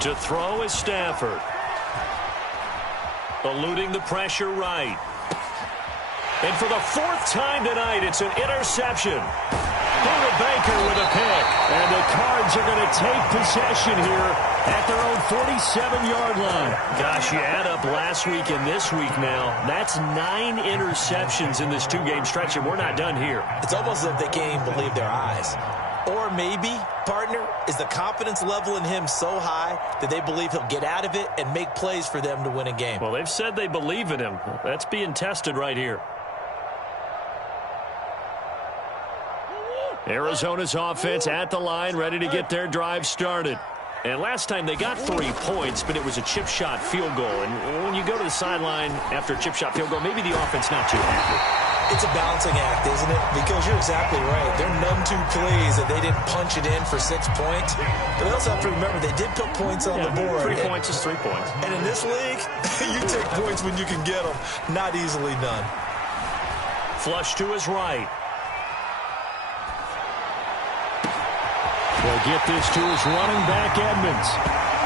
To throw is Stafford. Eluding the pressure right. And for the 4th time tonight, it's an interception. Buda Baker with a pick. And the Cards are going to take possession here at their own 47-yard line. Gosh, you add up last week and this week now. That's 9 interceptions in this 2-game stretch, and we're not done here. It's almost as if they can't even believe their eyes. Or maybe, partner, is the confidence level in him so high that they believe he'll get out of it and make plays for them to win a game. Well, they've said they believe in him. That's being tested right here. Arizona's offense at the line, ready to get their drive started. And last time they got 3 points, but it was a chip shot field goal. And when you go to the sideline after a chip shot field goal, maybe the offense not too happy. It's a balancing act, isn't it? Because you're exactly right. They're none too pleased that they didn't punch it in for 6 points. But they also have to remember they did put points on the board. 3 points is 3 points. And in this league, you take points when you can get them. Not easily done. Flush to his right. They'll get this to his running back, Edmonds.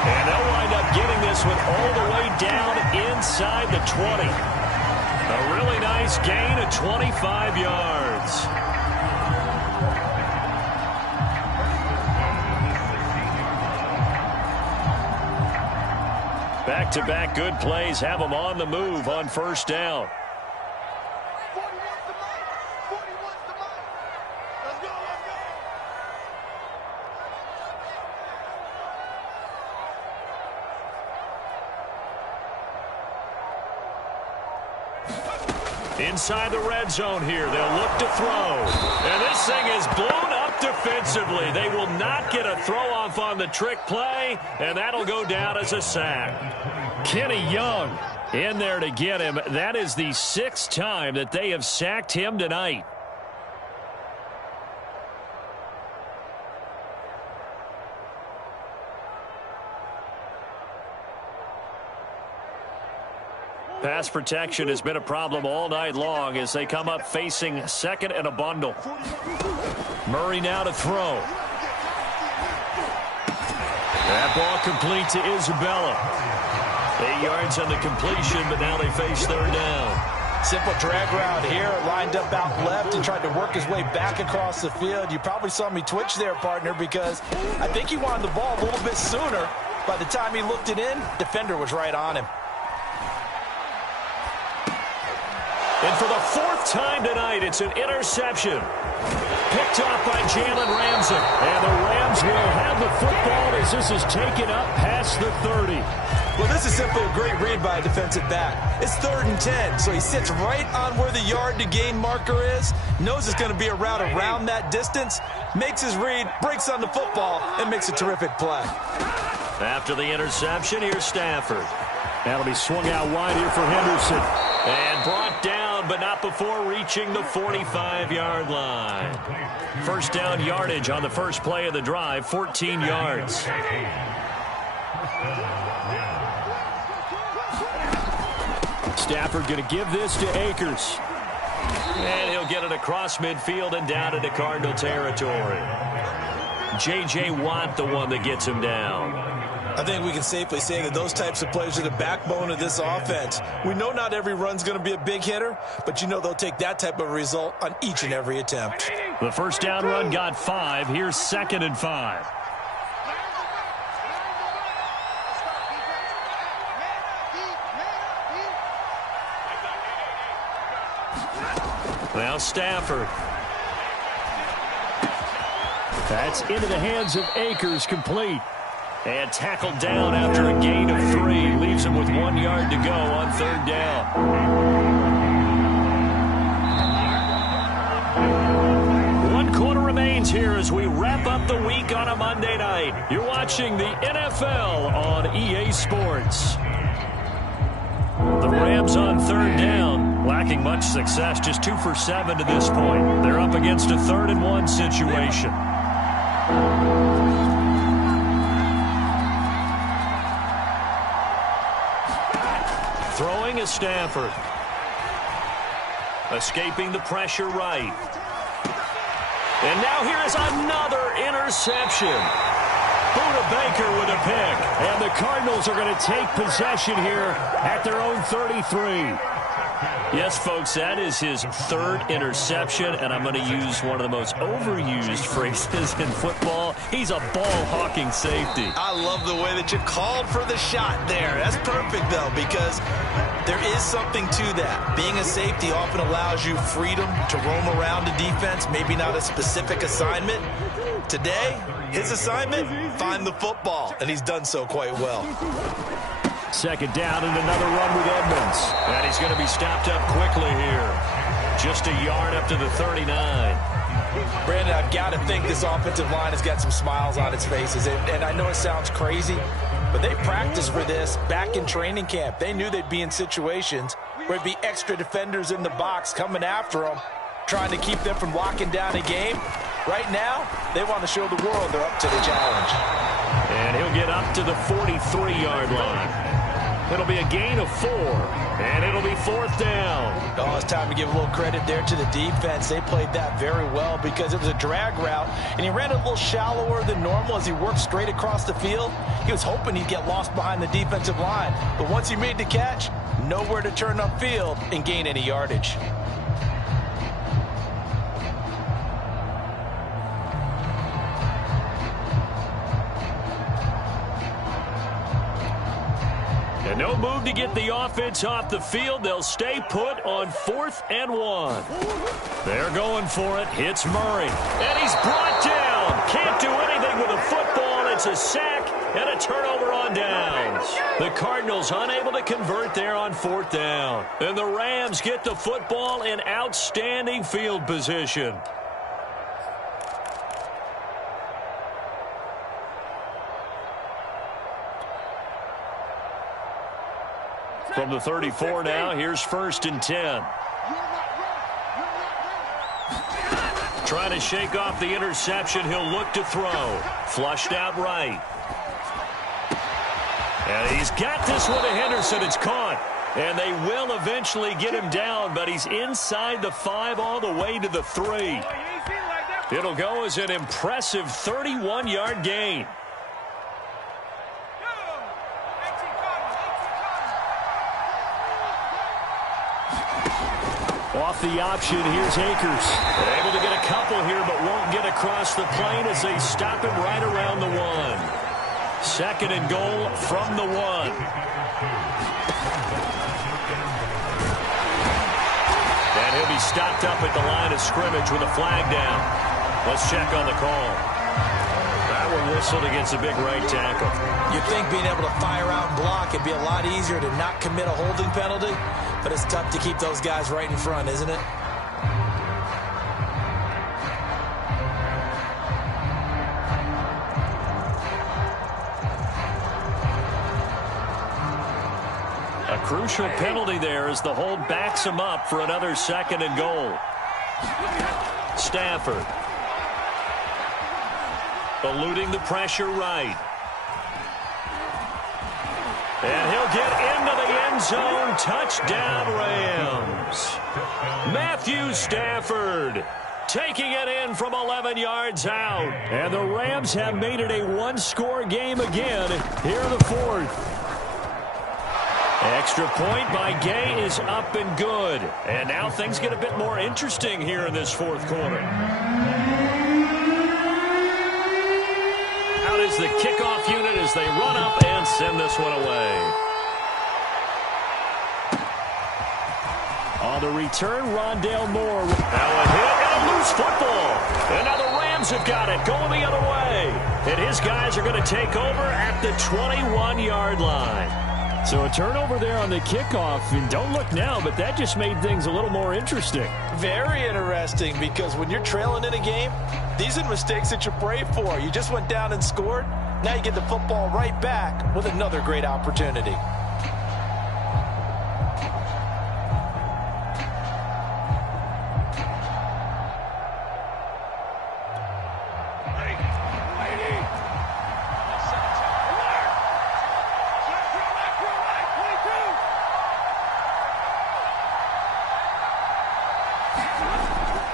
And they'll wind up getting this one all the way down inside the 20. A really nice gain of 25 yards. Back-to-back good plays have them on the move on 1st down. Inside the red zone here. They'll look to throw. And this thing is blown up defensively. They will not get a throw-off on the trick play, and that'll go down as a sack. Kenny Young in there to get him. That is the 6th time that they have sacked him tonight. Pass protection has been a problem all night long as they come up facing 2nd and a bundle. Murray now to throw. That ball complete to Isabella. 8 yards on the completion, but now they face 3rd down. Simple drag route here, lined up out left and tried to work his way back across the field. You probably saw me twitch there, partner, because I think he wanted the ball a little bit sooner. By the time he looked it in, defender was right on him. And for the 4th time tonight, it's an interception. Picked off by Jalen Ramsey. And the Rams will have the football as this is taken up past the 30. Well, this is simply a great read by a defensive back. It's 3rd and 10, so he sits right on where the yard-to-gain marker is, knows it's going to be a route around that distance, makes his read, breaks on the football, and makes a terrific play. After the interception, here's Stafford. That'll be swung out wide here for Henderson. And brought down, but not before reaching the 45-yard line. 1st down yardage on the first play of the drive, 14 yards. Stafford going to give this to Akers. And he'll get it across midfield and down into Cardinal territory. J.J. Watt, the one that gets him down. I think we can safely say that those types of plays are the backbone of this offense. We know not every run's going to be a big hitter, but you know they'll take that type of result on each and every attempt. The 1st down run got 5. Here's 2nd and 5. Now Stafford. That's into the hands of Akers, complete. And tackled down after a gain of 3. Leaves him with 1 yard to go on 3rd down. One quarter remains here as we wrap up the week on a Monday night. You're watching the NFL on EA Sports. The Rams on 3rd down, lacking much success, just 2 for 7 to this point. They're up against a 3rd and 1 situation. Throwing is Stafford. Escaping the pressure right. And now here is another interception. Buda Baker with a pick. And the Cardinals are going to take possession here at their own 33. Yes, folks, that is his 3rd interception, and I'm going to use one of the most overused phrases in football. He's a ball-hawking safety. I love the way that you called for the shot there. That's perfect, though, because there is something to that. Being a safety often allows you freedom to roam around the defense, maybe not a specific assignment. Today, his assignment, find the football, and he's done so quite well. 2nd down and another run with Edmonds. And he's going to be stopped up quickly here. Just a yard up to the 39. Brandon, I've got to think this offensive line has got some smiles on its faces. And I know it sounds crazy, but they practiced for this back in training camp. They knew they'd be in situations where it'd be extra defenders in the box coming after them, trying to keep them from locking down a game. Right now, they want to show the world they're up to the challenge. And he'll get up to the 43-yard line. It'll be a gain of 4, and it'll be 4th down. Oh, it's time to give a little credit there to the defense. They played that very well because it was a drag route, and he ran a little shallower than normal as he worked straight across the field. He was hoping he'd get lost behind the defensive line, but once he made the catch, nowhere to turn upfield and gain any yardage. And no move to get the offense off the field. They'll stay put on 4th and 1. They're going for it. Hits Murray. And he's brought down. Can't do anything with a football. It's a sack and a turnover on downs. The Cardinals unable to convert there on 4th down. And the Rams get the football in outstanding field position. From the 34 now, here's 1st and 10. Trying to shake off the interception. He'll look to throw. Flushed out right. And he's got this one to Henderson. It's caught. And they will eventually get him down, but he's inside the 5 all the way to the 3. It'll go as an impressive 31-yard gain. Off the option, here's Akers. Able to get a couple here, but won't get across the plane as they stop him right around the 1. 2nd and goal from the 1. And he'll be stopped up at the line of scrimmage with a flag down. Let's check on the call. That one whistled against a big right tackle. You'd think being able to fire out and block, it'd be a lot easier to not commit a holding penalty. But it's tough to keep those guys right in front, isn't it? A crucial penalty there as the hold backs him up for another 2nd and goal. Stafford. Eluding the pressure right. And he'll get into the end zone. Touchdown, Rams. Matthew Stafford taking it in from 11 yards out. And the Rams have made it a one-score game again here in the 4th. Extra point by Gay is up and good. And now things get a bit more interesting here in this 4th quarter. Out is the kickoff unit as they run up and send this one away. On the return, Rondale Moore. Now a hit and a loose football. And now the Rams have got it going the other way. And his guys are going to take over at the 21-yard line. So a turnover there on the kickoff. And don't look now, but that just made things a little more interesting. Very interesting, because when you're trailing in a game, these are the mistakes that you pray for. You just went down and scored. Now you get the football right back with another great opportunity.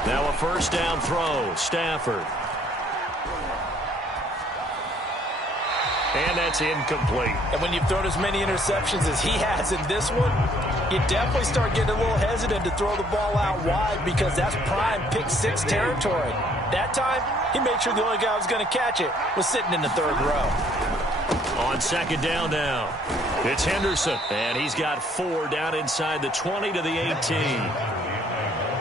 Now a first down throw, Stafford. And that's incomplete. And when you've thrown as many interceptions as he has in this one, you definitely start getting a little hesitant to throw the ball out wide, because that's prime pick six territory. That time, he made sure the only guy who was going to catch it was sitting in the third row. On second down now, it's Henderson. And he's got 4 down inside the 20 to the 18.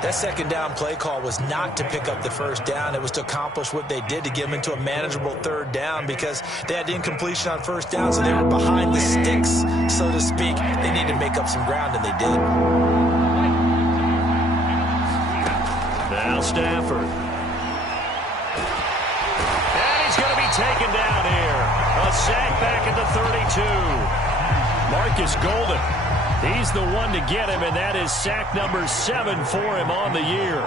That second down play call was not to pick up the first down. It was to accomplish what they did, to get them into a manageable third down, because they had the incompletion on first down, so they were behind the sticks, so to speak. They needed to make up some ground, and they did. Now Stafford. And he's going to be taken down here. A sack back at the 32. Marcus Golden. He's the one to get him, and that is sack number 7 for him on the year.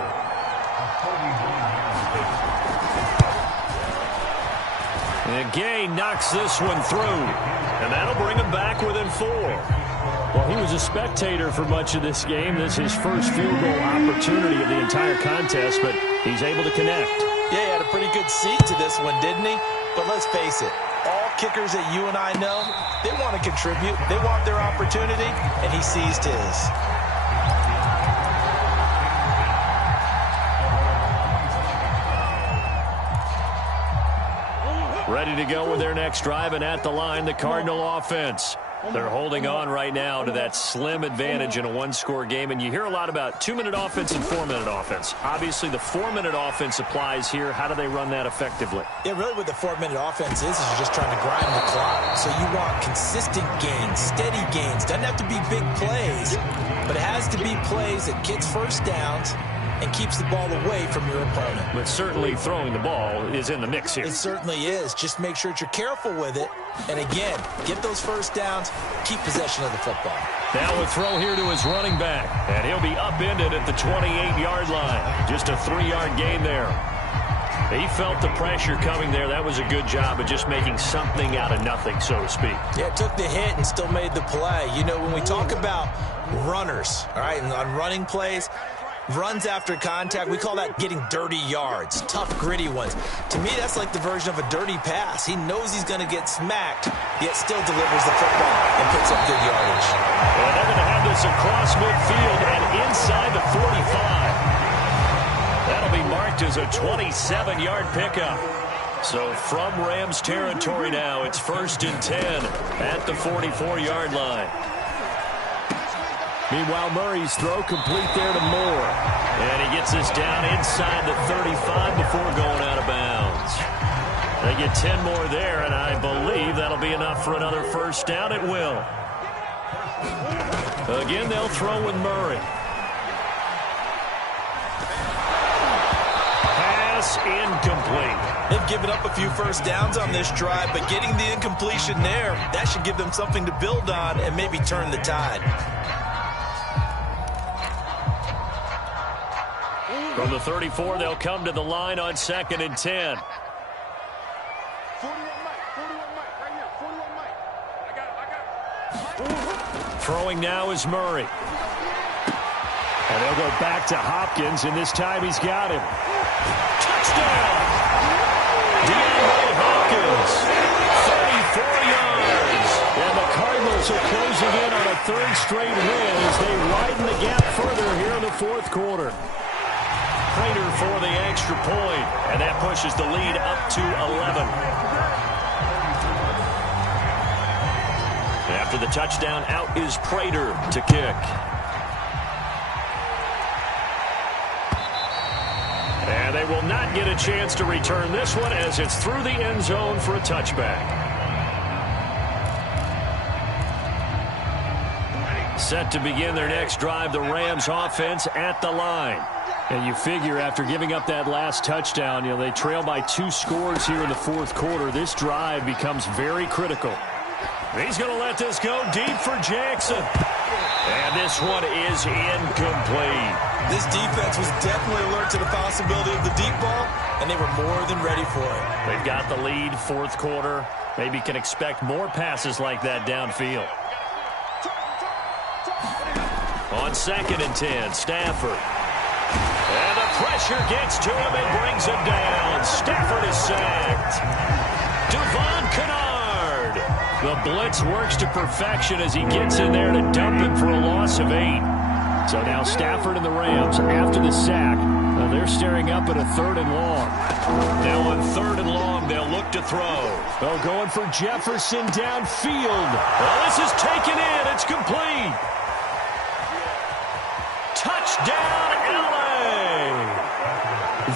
And Gay knocks this one through, and that'll bring him back within 4. Well, he was a spectator for much of this game. This is his first field goal opportunity of the entire contest, but he's able to connect. Yeah, he had a pretty good seat to this one, didn't he? But let's face it, all kickers that you and I know, they want to contribute. They want their opportunity, and he seized his. Ready to go with their next drive, and at the line, the Cardinal offense. They're holding on right now to that slim advantage in a one-score game, and you hear a lot about 2-minute offense and 4-minute offense. Obviously, the 4-minute offense applies here. How do they run that effectively? Yeah, really what the 4-minute offense is you're just trying to grind the clock. So you want consistent gains, steady gains. Doesn't have to be big plays, but it has to be plays that gets first downs and keeps the ball away from your opponent. But certainly throwing the ball is in the mix here. It certainly is. Just make sure that you're careful with it. And again, get those first downs, keep possession of the football. Now a throw here to his running back, and he'll be upended at the 28-yard line. Just a 3-yard gain there. He felt the pressure coming there. That was a good job of just making something out of nothing, so to speak. Yeah, took the hit and still made the play. You know, when we talk about runners, all right, and on running plays, runs after contact, we call that getting dirty yards, tough, gritty ones. To me, that's like the version of a dirty pass. He knows he's going to get smacked, yet still delivers the football and picks up good yardage. And they're going to have this across midfield and inside the 45. That'll be marked as a 27-yard pickup. So from Rams territory now, it's 1st and 10 at the 44-yard line. Meanwhile, Murray's throw complete there to Moore. And he gets this down inside the 35 before going out of bounds. They get 10 more there, and I believe that'll be enough for another first down. It will. Again, they'll throw with Murray. Pass incomplete. They've given up a few first downs on this drive, but getting the incompletion there, that should give them something to build on and maybe turn the tide. From the 34, they'll come to the line on 2nd and 10. 41 Mike, right here, 41 Mike. I got it. Throwing now is Murray. And they'll go back to Hopkins, and this time he's got him. Touchdown! DeAndre Hopkins, 34 yards. And the Cardinals are closing in on a 3rd straight win as they widen the gap further here in the 4th quarter. Prater for the extra point, and that pushes the lead up to 11. After the touchdown, out is Prater to kick. And And they will not get a chance to return this one as it's through the end zone for a touchback. Set to begin their next drive, the Rams offense at the line. And you figure after giving up that last touchdown, they trail by 2 scores here in the fourth quarter. This drive becomes very critical. He's going to let this go deep for Jackson. And this one is incomplete. This defense was definitely alert to the possibility of the deep ball, and they were more than ready for it. They've got the lead, fourth quarter. Maybe can expect more passes like that downfield. On 2nd and 10, Stafford. And the pressure gets to him and brings him down. Stafford is sacked. Devon Kennard. The blitz works to perfection as he gets in there to dump him for a loss of 8. So now Stafford and the Rams, after the sack, they're staring up at a 3rd and long. Now on 3rd and long, they'll look to throw. They're going for Jefferson downfield. Well, this is taken in. It's complete. Touchdown, L.A.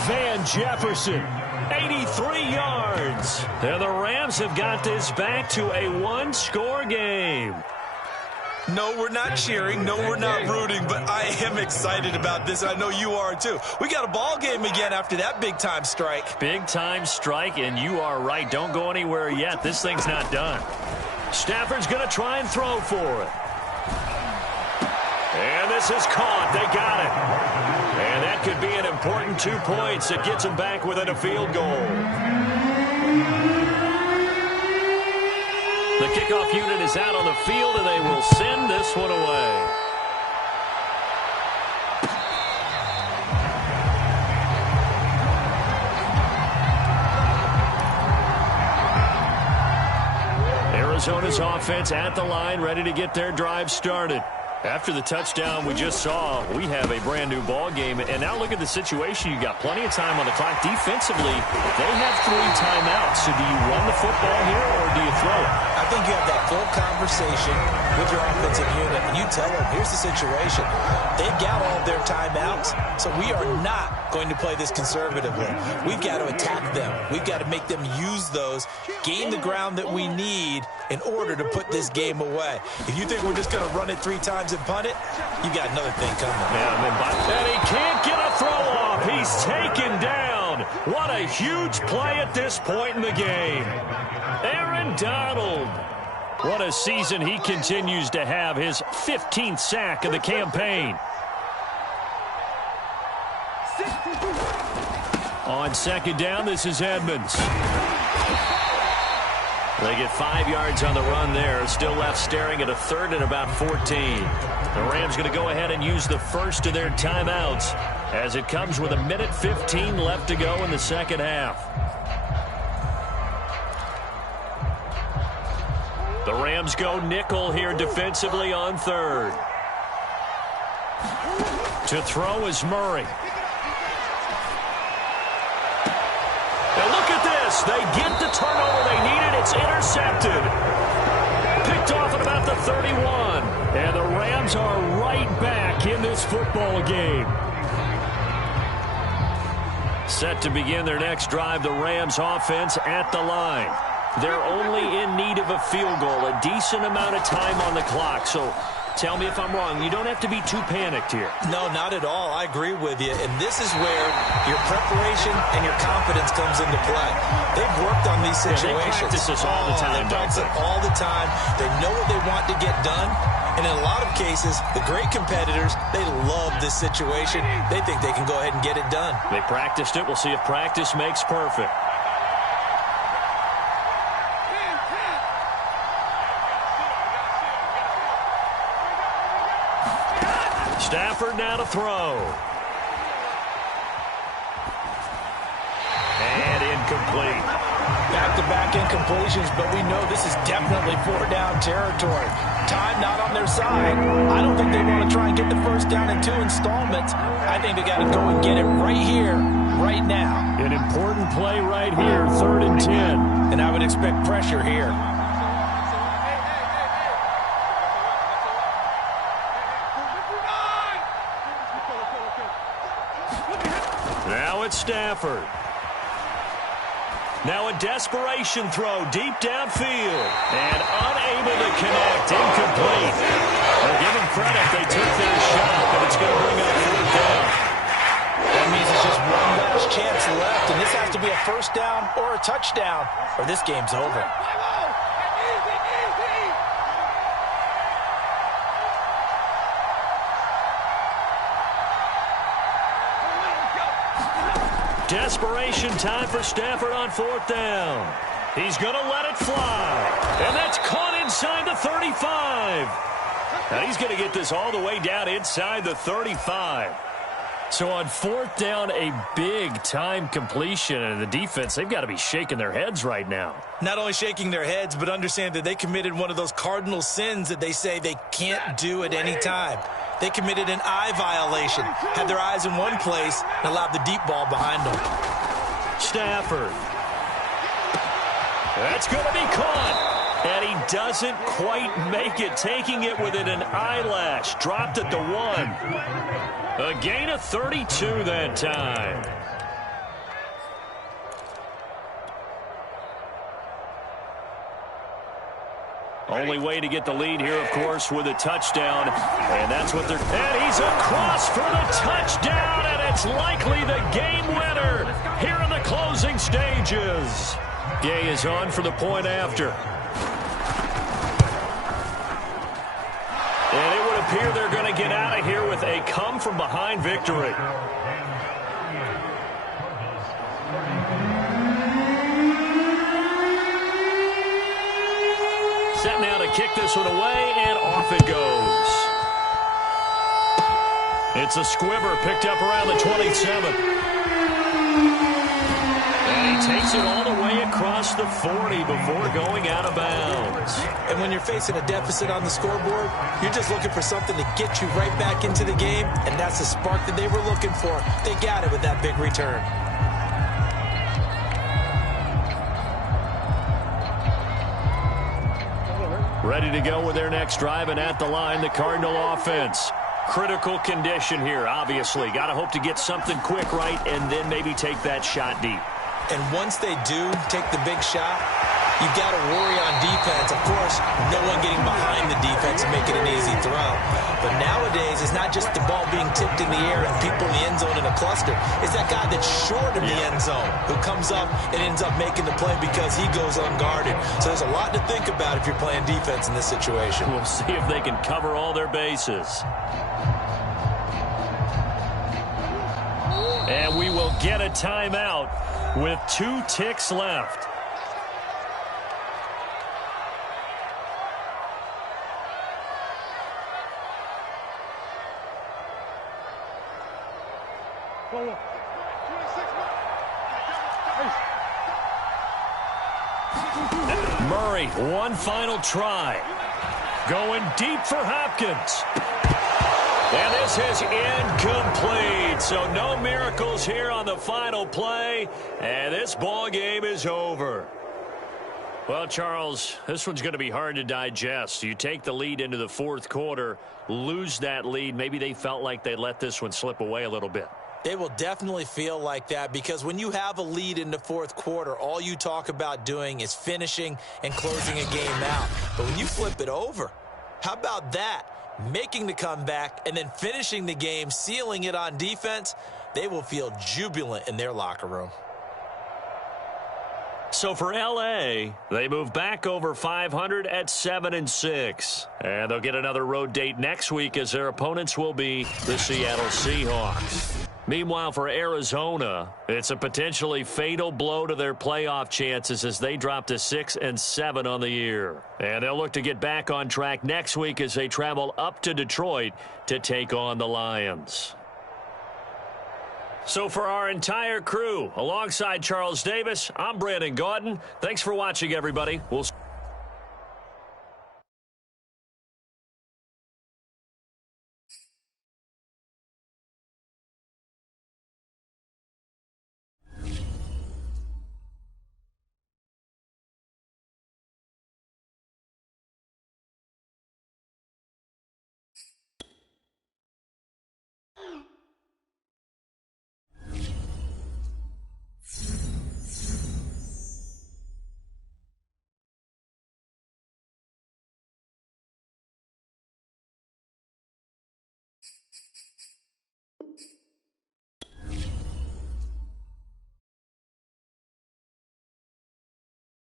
Van Jefferson, 83 yards. And the Rams have got this back to a 1-score game. No, we're not cheering. No, we're not rooting. But I am excited about this. I know you are, too. We got a ball game again after that big-time strike. Big-time strike, and you are right. Don't go anywhere yet. This thing's not done. Stafford's going to try and throw for it. And this is caught. They got it. And that could be an important 2 points. It gets them back within a field goal. The kickoff unit is out on the field, and they will send this one away. Arizona's offense at the line, ready to get their drive started. After the touchdown we just saw, we have a brand-new ball game. And now look at the situation. You got plenty of time on the clock. Defensively, they have 3 timeouts. So do you run the football here or do you throw it? I think you have that full conversation with your offensive unit, and you tell them, here's the situation. They've got all of their timeouts, so we are not going to play this conservatively. We've got to attack them. We've got to make them use those, gain the ground that we need in order to put this game away. If you think we're just going to run it 3 times and punt it, you got another thing coming. And he can't get a throw off. He's taken down. What a huge play at this point in the game. Aaron Donald. What a season he continues to have. His 15th sack of the campaign. On 2nd down, this is Edmonds. They get 5 yards on the run there. Still left staring at a 3rd and about 14. The Rams going to go ahead and use the first of their timeouts as it comes with 1:15 left to go in the second half. The Rams go nickel here defensively on 3rd. To throw is Murray. Now look at this. They get the turnover they needed. It's intercepted. Picked off at about the 31. And the Rams are right back in this football game. Set to begin their next drive, the Rams offense at the line. They're only in need of a field goal, a decent amount of time on the clock. So tell me if I'm wrong. You don't have to be too panicked here. No, not at all. I agree with you. And this is where your preparation and your confidence comes into play. They've worked on these situations. They practice this all the time, They practice it all the time. They know what they want to get done. And in a lot of cases, the great competitors, they love this situation. They think they can go ahead and get it done. They practiced it. We'll see if practice makes perfect. Stafford now to throw. And incomplete. Back-to-back incompletions, but we know this is definitely 4-down territory. Time not on their side. I don't think they want to try and get the first down in 2 installments. I think they got to go and get it right here, right now. An important play right here, 3rd and 10. And I would expect pressure here. Now it's Stafford. Stafford. Now a desperation throw deep downfield. And unable to connect. Incomplete. Well, give them credit. They took their shot, but it's going to bring up 4th down. That means it's just one last chance left, and this has to be a first down or a touchdown, or this game's over. Desperation time for Stafford on 4th down. He's going to let it fly. And that's caught inside the 35. Now he's going to get this all the way down inside the 35. So on 4th down, a big-time completion. And the defense, they've got to be shaking their heads right now. Not only shaking their heads, but understand that they committed one of those cardinal sins that they say they can't do at any time. They committed an eye violation, had their eyes in one place, and allowed the deep ball behind them. Stafford. That's going to be caught. And he doesn't quite make it, taking it within an eyelash. Dropped it to 1. A gain of 32 that time. Only way to get the lead here, of course, with a touchdown. And that's what they're... And he's across for the touchdown, and it's likely the game winner here in the closing stages. Gay is on for the point after. And it would appear they're going to get out of here with a come-from-behind victory. Set now to kick this one away, and off it goes. It's a squibber picked up around the 27. And he takes it all the way across the 40 before going out of bounds. And when you're facing a deficit on the scoreboard, you're just looking for something to get you right back into the game, and that's the spark that they were looking for. They got it with that big return. Ready to go with their next drive, and at the line, the Cardinal offense. Critical condition here, obviously. Got to hope to get something quick right and then maybe take that shot deep. And once they do take the big shot, you've got to worry on defense. Of course, no one getting behind the defense and making an easy throw. But nowadays, it's not just the ball being tipped in the air and people in the end zone in a cluster. It's that guy that's short of the end zone who comes up and ends up making the play because he goes unguarded. So there's a lot to think about if you're playing defense in this situation. We'll see if they can cover all their bases. And we will get a timeout with 2 ticks left. Murray, one final try. Going deep for Hopkins. And this is incomplete. So no miracles here on the final play. And this ball game is over. Well, Charles, this one's going to be hard to digest. You take the lead into the 4th quarter, lose that lead. Maybe they felt like they let this one slip away a little bit. They will definitely feel like that because when you have a lead in the 4th quarter, all you talk about doing is finishing and closing a game out. But when you flip it over, how about that? Making the comeback and then finishing the game, sealing it on defense, they will feel jubilant in their locker room. So for L.A., they move back over 500 at 7-6. And they'll get another road date next week as their opponents will be the Seattle Seahawks. Meanwhile, for Arizona, it's a potentially fatal blow to their playoff chances as they drop to 6-7 on the year. And they'll look to get back on track next week as they travel up to Detroit to take on the Lions. So for our entire crew, alongside Charles Davis, I'm Brandon Gaudin. Thanks for watching, everybody. We'll